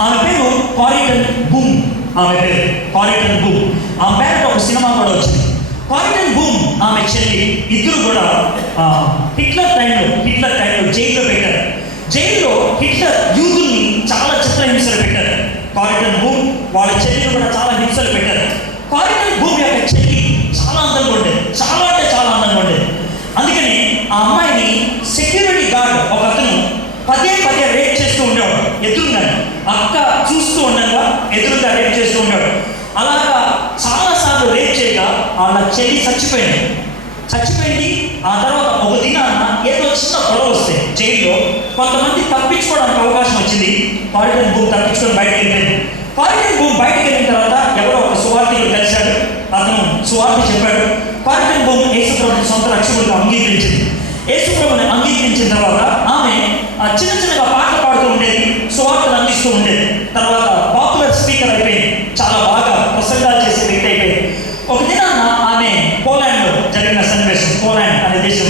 ఆమె పేరు కారిటన్ బూమ్. ఆమె పేరు ఒక సినిమా కూడా వచ్చింది. కారిటన్ బూమ్ ఆమె చెల్లి ఇద్దరు కూడా హిట్లర్ టైంలో జైల్లో పెట్టారు. జైల్లో హిట్లర్ యూదుల్ని చాలా చిత్రహింసలు పెట్టారు. కారిటన్ బూమ్ వాళ్ళ చెల్లిని కూడా చాలా హింసలు పెట్టారు. కారిటన్ బూమ్ యొక్క చెల్లి చాలా అందంగా ఉండేది, చాలా అంటే చాలా అందంగా ఉండేది. అందుకని ఆ అమ్మాయిని సెక్యూరిటీ గార్డ్ ఒక అతను పదే రేప్ చేస్తూ ఉండేవాడు. ఎదురుగానే అక్క చూస్తూ ఉండగా ఎదురుగా రేప్ చేస్తూ ఉండేవాడు. అలాగా చాలాసార్లు రేప్ చేయగా వాళ్ళ చెల్లి చచ్చిపోయింది. ఆ తర్వాత ఒక దినాన ఏదో చిన్న గొడవ వస్తే జైల్లో కొంతమంది తప్పించుకోవడానికి అవకాశం వచ్చింది. కారిటన్ బూమ్ తప్పించుకొని బయటకు వెళ్ళిపోయింది. కారిటన్ బూమ్ బయటకు వెళ్ళిన తర్వాత ఎవరో ఒక సువార్థికుడు కలిశాడు. అతను సువార్త చెప్పాడు. కారిటన్ బూమ్ యేసుప్రభుని సొంత రక్షకుడిగా అంగీకరించింది. యేసుప్రభుని అంగీకరించిన తర్వాత ఆమె చిన్నగా పాటలు పాడుతూ ఉండేది, సువార్తలు అందిస్తూ ఉండేది. తర్వాత పాపులర్ స్పీకర్ అయిపోయింది, చాలా బాగా ప్రసంగాలు చేసే వ్యక్తి అయిపోయింది. ఒక దినాన ఆమె పోలాండ్లో జరిగిన సన్నివేశం, పోలాండ్ అనే దేశం,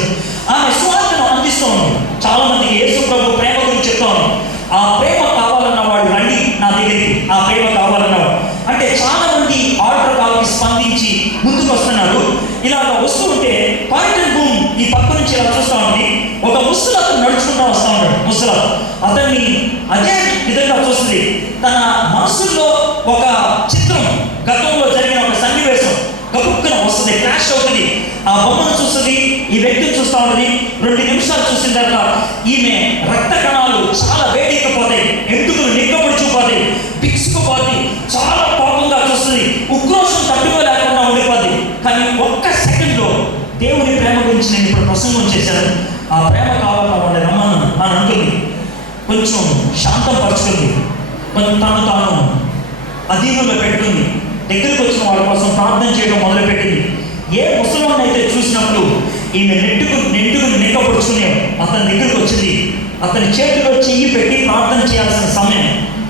ఆమె సువార్తను అందిస్తూ ఉంది. చాలా మందికి యేసుప్రభు ప్రేమ గురించి చెప్తా ఉంది. ఆ ప్రేమ కావాలన్న వాడు రండి నా దగ్గరికి, ఆ ప్రేమ కావాలన్నవాడు అంటే చాలా మంది ఆర్డర్ కాల్కి స్పందించి ముందుకు వస్తున్నారు. ఇలాగ వస్తూ ఉంటే కారిటన్ బూమ్ ఈ పక్క నుంచి ఇలా చూస్తూ ఉంది. ఒక ముసలి నడుచుకుంటూ వస్తూ ఉంటాడు. ముసలి అతన్ని అదే విధంగా చూస్తుంది. తన మనసులో ఒక చిత్రం, గతంలో జరిగిన ఒక సన్నివేశం గబుక్కున వస్తుంది, క్లాష్ అవుతుంది. ఆ బొమ్మను చూస్తుంది, ఈ వ్యక్తిని చూస్తూ ఉంటుంది. 2 నిమిషాలు చూసిన తర్వాత ఈమె రక్త కణాలు చాలా వేడెక్కిపోతాయి, ఎంటుకలు నిక్కబడిచిపోతాయి, బిక్సుకుపోతాయి, చాలా కోపంగా చూస్తుంది, ఉక్రోషం తట్టుకోలేకుండా ఉండిపోద్ది. కానీ ఒక్క సెకండ్లో దేవుని ప్రేమ గురించి నేను ఇప్పుడు ప్రసంగం చేశాను, ఆ ప్రేమ కావాలన్నా ఉండే రమ్మను అని అంటుంది. కొంచెం శాంతం పరుచుకుంది, కొంచెం తాను అధీనంలో పెట్టుకుంది. దగ్గరికి వచ్చిన వాళ్ళ కోసం ప్రార్థన చేయడం మొదలుపెట్టింది. ఏ ముసలాన్ని అయితే చూసినప్పుడు ఈమె నిండుకు నిక్కపరుచుకునే అతని దగ్గరికి వచ్చింది. అతని చేతిలో చెయ్యి పెట్టి ప్రార్థన చేయాల్సిన సమయం.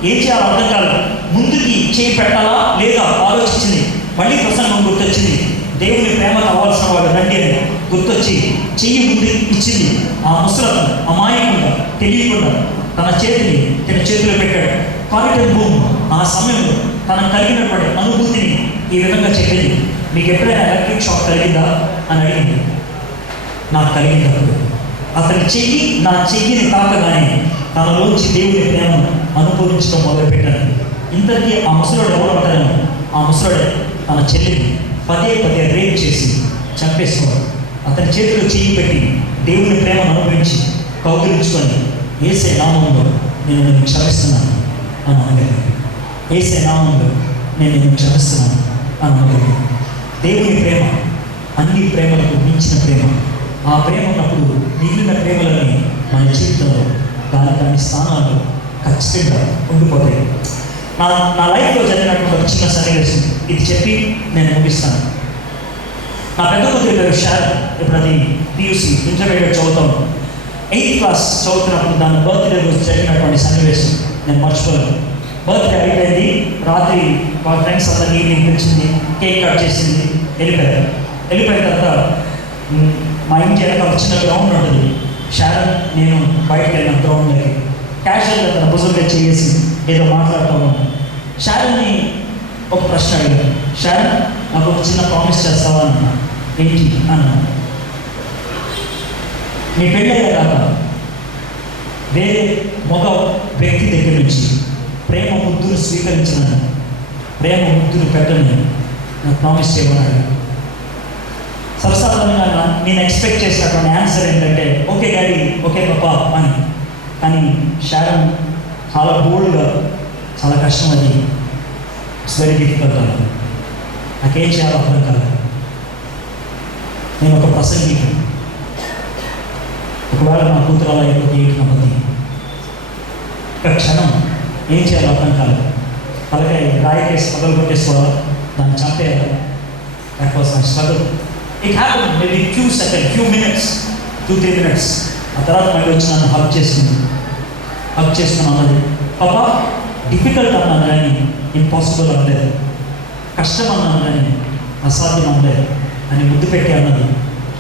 ఏం చేయాలో అర్థం కాదు. ముందుకి చెయ్యి పెట్టాలా లేదా ఆలోచించింది. మళ్ళీ ప్రసంగం గుర్తొచ్చింది. దేవుని ప్రేమ కావాల్సిన వాడు రండి అని గుర్తొచ్చి చెయ్యి ముందు ఇచ్చింది. ఆ ముసలం అమాయకుండా తెలియకుండా తన చేతిలో పెట్టాడు. కారిటర్ భూమి ఆ సమయంలో తనకు కలిగినటువంటి అనుభూతిని ఈ విధంగా చెప్పింది. మీకు ఎప్పుడైనా ఎలక్ట్రిక్ షాక్ కలిగిందా అని అడిగింది. నాకు కలిగినప్పుడు అతని చెయ్యి నా చెయ్యిని తాకగానే తనలోంచి దేవుని ప్రేమను అనుభవించడం మొదలుపెట్టాను. ఇంతకీ ఆ ముసలోడు ఎవరు అంటారని, ఆ ముసలోడే తన చెల్లిని పదే రేప్ చేసి చంపేసుకోవాలి. అతని చేతిలో చెయ్యి పెట్టి దేవుని ప్రేమను అనుభవించి కౌగిలించుకొని యేసే నామంలో నేను నిన్ను క్షమిస్తున్నాను అని అనగలిగాను. యేసే నామంలో నేను నిన్ను క్షమిస్తున్నాను అని అనగలిగాను. దేవుని ప్రేమ అన్ని ప్రేమలకు మించిన ప్రేమ. ఆ ప్రేమ ఉన్నప్పుడు మిగిలిన ప్రేమలని మన జీవితంలో దాని స్థానాల్లో ఖచ్చితంగా ఉండిపోతాయి. నా లైఫ్లో జరిగినటువంటి ఒక చిన్న సన్నివేశం ఇది చెప్పి నేను ముగిస్తాను. నా పెద్ద కూతురి పేరు షారన్. ఇప్పుడు అది పియూసీ ఇంటర్మీడియట్ చదువుతాను. 8th క్లాస్ చదువుతున్నప్పుడు దాని బర్త్డే రోజు జరిగినటువంటి సన్నివేశం నేను మర్చిపోలేను. బర్త్డే అయిపోయింది. రాత్రి వాళ్ళ ఫ్రెండ్స్ అందరినీ ఈవినింగ్ పిలిచింది, కేక్ కట్ చేసింది, వెళ్ళిపోయిన తర్వాత మా ఇంటి వెనక చిన్న గ్రౌండ్ ఉంటుంది. షారన్ నేను బయటకు వెళ్ళిన గ్రౌండ్లోకి క్యాషువల్గా తన భుజంగా చేసి ఏదో మాట్లాడుతూ ఉన్నాను. షారన్ని ఒక ప్రశ్న అడిగాను. షారన్, నాకు ఒక చిన్న ప్రామిస్ చేస్తావా అన్నా. ఏంటి అన్నా. నీ పెళ్ళయ్యాక వేరే మగ వ్యక్తి దగ్గర నుంచి ప్రేమ ముద్దును స్వీకరించిన ప్రేమ ముద్దును పెట్టని నాకు ప్రామిస్ చేయమన్నాడు. సరసాధారణంగా నేను ఎక్స్పెక్ట్ చేసినటువంటి ఆన్సర్ ఏంటంటే ఓకే డాడీ, ఓకే పాపా అని. కానీ షారన్ చాలా బోల్డ్గా, చాలా కష్టం, అది ఇట్స్ వెరీ డిఫికల్ట్ అని నాకేం చేయాలో అర్థం కాలేదు. నేను ఒక ప్రసంగికుడు. ఒకవేళ నా కూతురు అలా అయిపోతే ఏంటి నా పది ఒక క్షణం ఏం చేయాలో అర్థం కాలేదు. అలాగే రాయికేసి పగలు కొట్టేసుకోవాలా, దాన్ని చంపేయాలి. That was my struggle. It happen maybe few minutes 2-3 minutes. ఆ తర్వాత మళ్ళీ వచ్చి నన్ను హక్ చేసుకుని అన్నది, పాపా డిఫికల్ట్ అన్నాను కానీ ఇంపాసిబుల్ అనలేదు, కష్టం అన్నాను కానీ అసాధ్యం అనలేదు అని ముద్దు పెట్టి అన్నది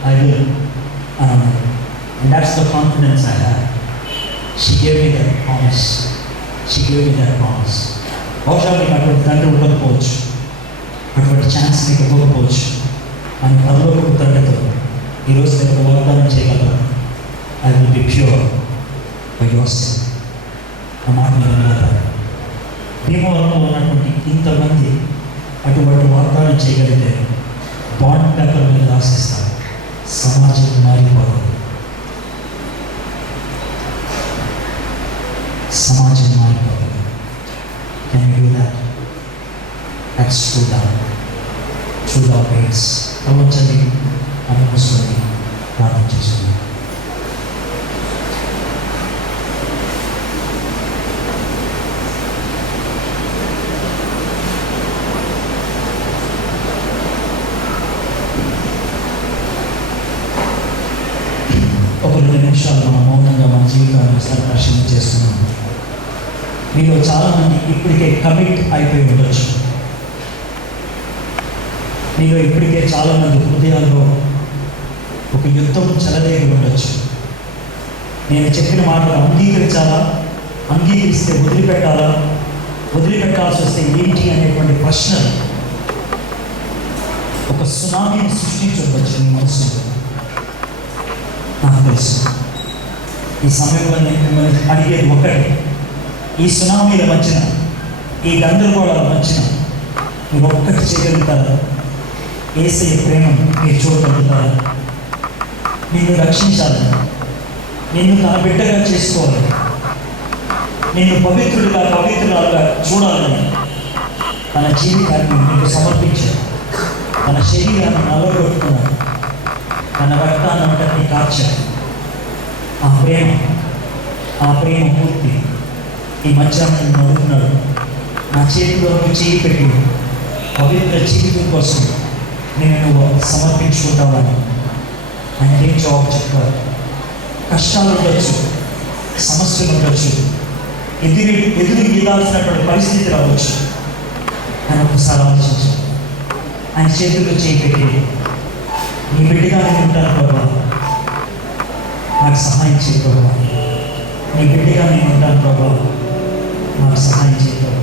ఐ విల్ అని అన్నది. And that's the confidence I have. She gave me that promise. బహుశా మీకు అటువంటి తండ్రి ఉండకపోవచ్చు, అటువంటి ఛాన్స్ మీకు ఇవ్వకపోవచ్చు. అని పరలోకపు తండ్రితో ఈరోజు నేను వాగ్దానం చేయగలను. I will be pure by your self. ఆ మాట మీద భీమవరంలో ఉన్నటువంటి ఇంతమంది అటువంటి వాగ్దానం చేయగలిగితే బాండ్ పేపర్ మీద రాసిస్తారు. సమాజం మారిపోతుంది. Can you do that? That's true love. True love means ప్రపంచాన్ని అనుమతిస్తుంది. ప్రార్థన చేసుకుంది. ఒక 2 నిమిషాలు మనం మౌనంగా మన జీవితాన్ని ఒకసారి పరిశీలన చేస్తున్నాం. మీలో చాలామంది ఇప్పటికే కమిట్ అయిపోయి ఉండొచ్చు. మీలో ఇప్పటికే చాలామంది హృదయాల్లో ఒక యుద్ధం చెలరేగి ఉండొచ్చు. నేను చెప్పిన మాటలు అంగీకరించాలా, అంగీకరిస్తే వదిలిపెట్టాలా, వదిలిపెట్టాల్సి వస్తే ఏంటి అనేటువంటి ప్రశ్నలు ఒక సునామీని సృష్టించవచ్చు మీ మనసులో. నాకు తెలుసు. ఈ సమయంలో నేను మిమ్మల్ని అడిగేది ఒకటే, ఈ సునామీల మధ్యన, ఈ గందరగోళాల మధ్యన మీరు ఒక్కటి చేయగలుగుతారా? యేసయ్య ప్రేమను మీరు చూడగలుగుతారా? నిన్ను రక్షించాలని, నిన్ను తన బిడ్డగా చేసుకోవాలి, నిన్ను పవిత్రురాలుగా చూడాలని తన జీవితాన్ని నీకు సమర్పించాడు. తన శరీరాన్ని నలగొట్టుకున్నాడు. తన రక్తాన్ని అంతటినీ కార్చాడు. ఆ ప్రేమ పూర్తి ఈ మధ్యాహ్నం అడుగుతున్నాడు. నా చేతిలో నువ్వు చేయి పెట్టి పవిత్ర జీవితం కోసం నేను నువ్వు సమర్పించుకుంటావని ఆయనకేం జవాబు చెప్తారు? కష్టాలు ఉండొచ్చు, సమస్యలు ఉండొచ్చు, ఎదురు ఇవ్వాల్సినటువంటి పరిస్థితి రావచ్చు. ఆయన ఒకసారి ఆలోచించు. ఆయన చేతుల్లో చేయి పెట్టి నీ బిడ్డగా నేను ఉంటాను ప్రభా, నాకు సహాయం చేయ ప్రభా, నీ బిడ్డగా నేను ఉంటాను ప్రభా, నాకు సహాయం చేయ ప్రభా.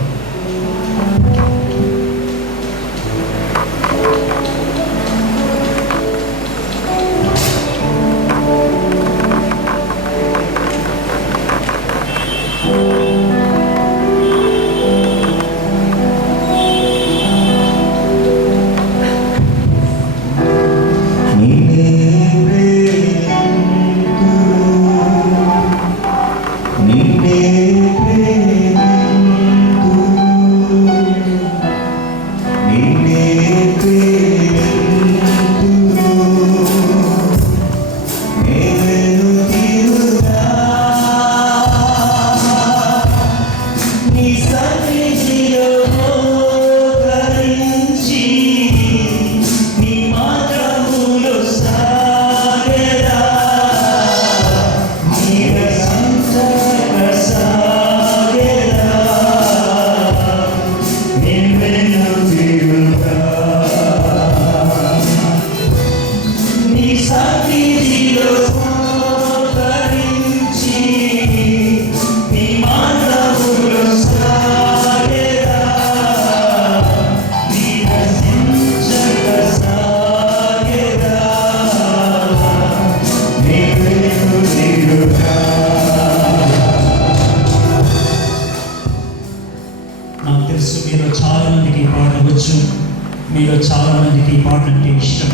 మీలో చాలామందికి ఈ పాట అంటే ఇష్టం.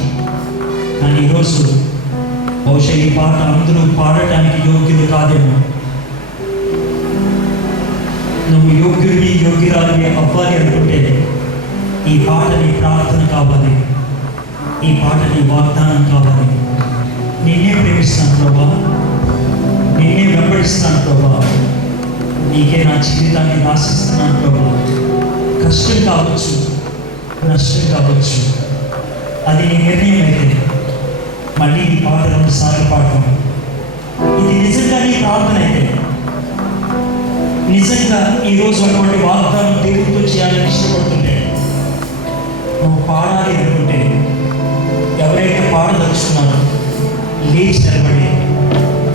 కానీ ఈరోజు బహుశా ఈ పాట అందరూ పాడటానికి యోగ్యులు కాదేమో. నువ్వు యోగ్యుడిని యోగ్యురాలిని అవ్వాలి అనుకుంటే ఈ పాట నీ ప్రార్థన కావాలి, ఈ పాట నీ వాగ్దానం కావాలి. నిన్నే ప్రేమిస్తాను ప్రభా, నిన్నే వెంబడిస్తాను ప్రభా, నీకే నా జీవితాన్ని ఆశిస్తున్నాను ప్రభా. కష్టం కావచ్చు, నష్టం కావచ్చు, అది నీ నిర్ణయం అయితే మళ్ళీ ఈ పాట 2 సార్లు పాడటం, ఇది నిజంగా నీ ప్రార్థన అయితే, నిజంగా ఈరోజు అటువంటి వాగ్దానం దేవుడితో చేయాలని ఇష్టపడుతుంటే, నువ్వు పాడాలి అనుకుంటే, ఎవరైతే పాడదలుచుకున్నారో లేచి నిలబడి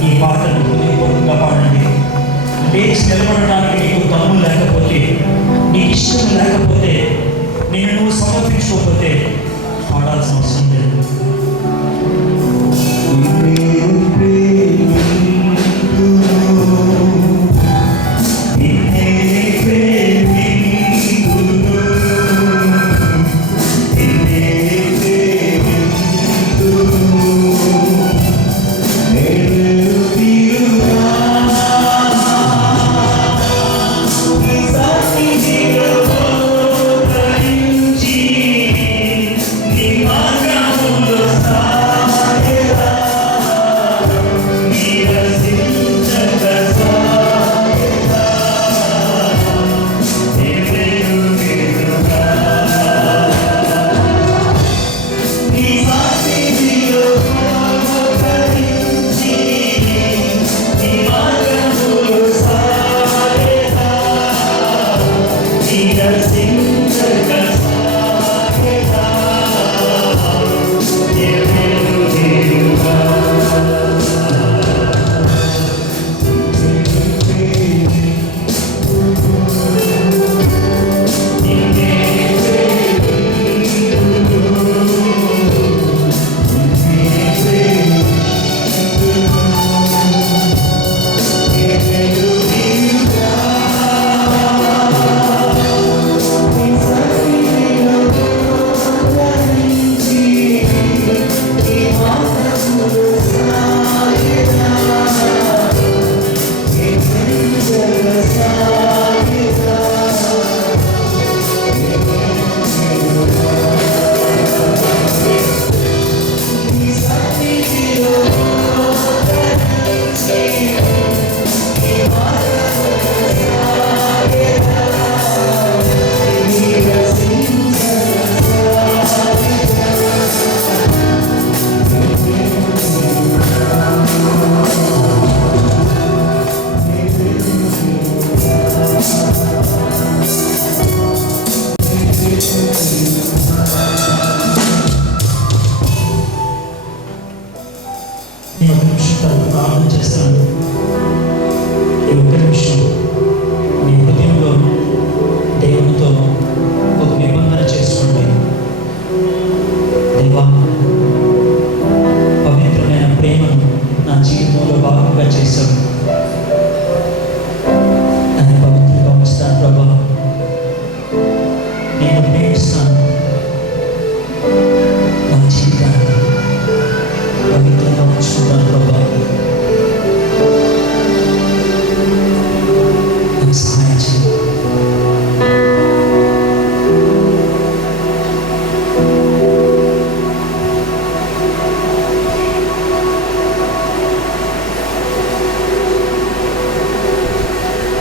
ఈ పాటను హృదయపూర్వకంగా పాడండి. లేచి నిలబడడానికి నీకు దమ్ము లేకపోతే, నీకు ఇష్టం లేకపోతే, నేను నువ్వు సమర్పించుకోకపోతే పాడాల్సిన అవసరం లేదు.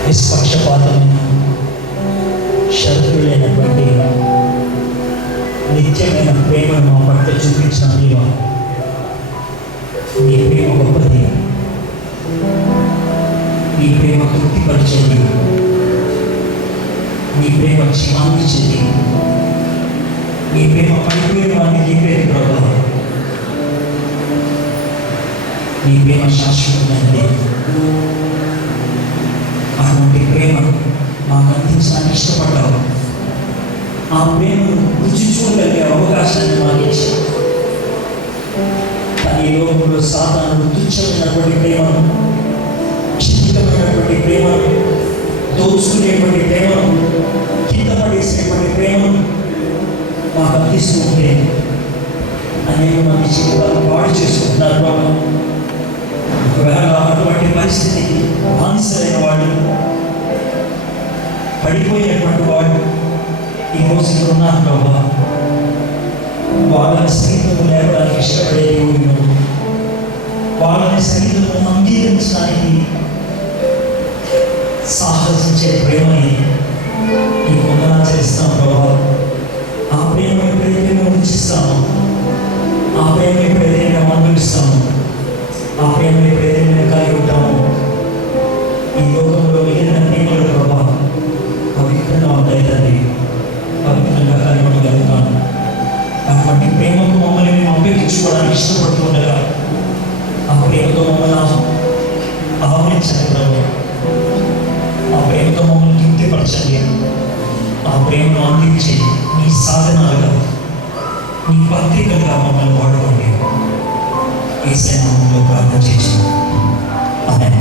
నిష్పక్షపాతమైన షరతులు లేనటువంటి నిత్యమైన ప్రేమను మా పట్ల చూపించిన దేవా, నీ ప్రేమ గొప్పది, నీ ప్రేమ తృప్తిపరిచేది, నీ ప్రేమ క్షమానించేది, నీ ప్రేమ పడిపోయేవాడిని చెప్పేది ప్రభు. నీ ప్రేమ శాశ్వతమైనది. అటువంటి ప్రేమ మాకు అందించడానికి ఇష్టపడ్డావు. ఆ ప్రేమను రుచి చూడగలిగే అవకాశాన్ని మాకు ఇచ్చావు. కానీ ఈ లోకంలో సాతాను తుచ్చమైనటువంటి ప్రేమను, క్షితికమైనటువంటి ప్రేమను, దోచుకునేటువంటి ప్రేమను, కింద పడేసేటువంటి ప్రేమను మాకు అందిస్తూ ఉంటే అనేక మంది జీవితాలు పాడు చేసుకుంటున్నారు బాబా. ఒకవేళ అటువంటి పరిస్థితికి బానిసలైన వాళ్ళు, పడిపోయినటువంటి వాళ్ళు ఈరోజు ఇక్కడ ఉన్నారు బాబా. వాళ్ళని సైతం లేవడానికి ఇష్టపడే దేవుడు, వాళ్ళని సైతం అంగీకరించడానికి సాహసించే ప్రేమని నీకు వందనాలు చేస్తాం ప్రభా. ఆ ప్రేమ ఎప్పుడైతే మేము రుచిస్తామో, ఆ ప్రేమ ఎప్పుడైతే మేము అనుభవిస్తామో, ఆ ప్రేమ ఎప్పుడైతే మేము కలిగి ఉంటామో, ఈ లోకంలో మిగిలిన ప్రేమలు ప్రభా పవిత్రంగా ఉంటాయి తండ్రి, పవిత్రంగా కలిగి ఉండగలుగుతాము. అటువంటి ప్రేమకు మమ్మల్ని మేము అభ్యర్థించుకోవడానికి ఇష్టపడుతుండగా ఆ ప్రేమతో మమ్మల్ని ఆహ్వానించండి ప్రభు. ఆ ప్రేమతో మమ్మల్ని తృప్తిపరచండి. ఆ ప్రేమను అందించి నీ సాధనాలుగా, నీ పత్రికలుగా మమ్మల్ని వాడుకోండి. యేసయ్య నామములో ప్రార్థన చేసి ఆమేన్.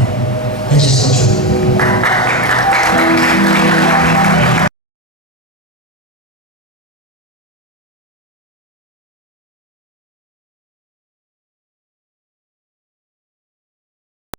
దయచేసి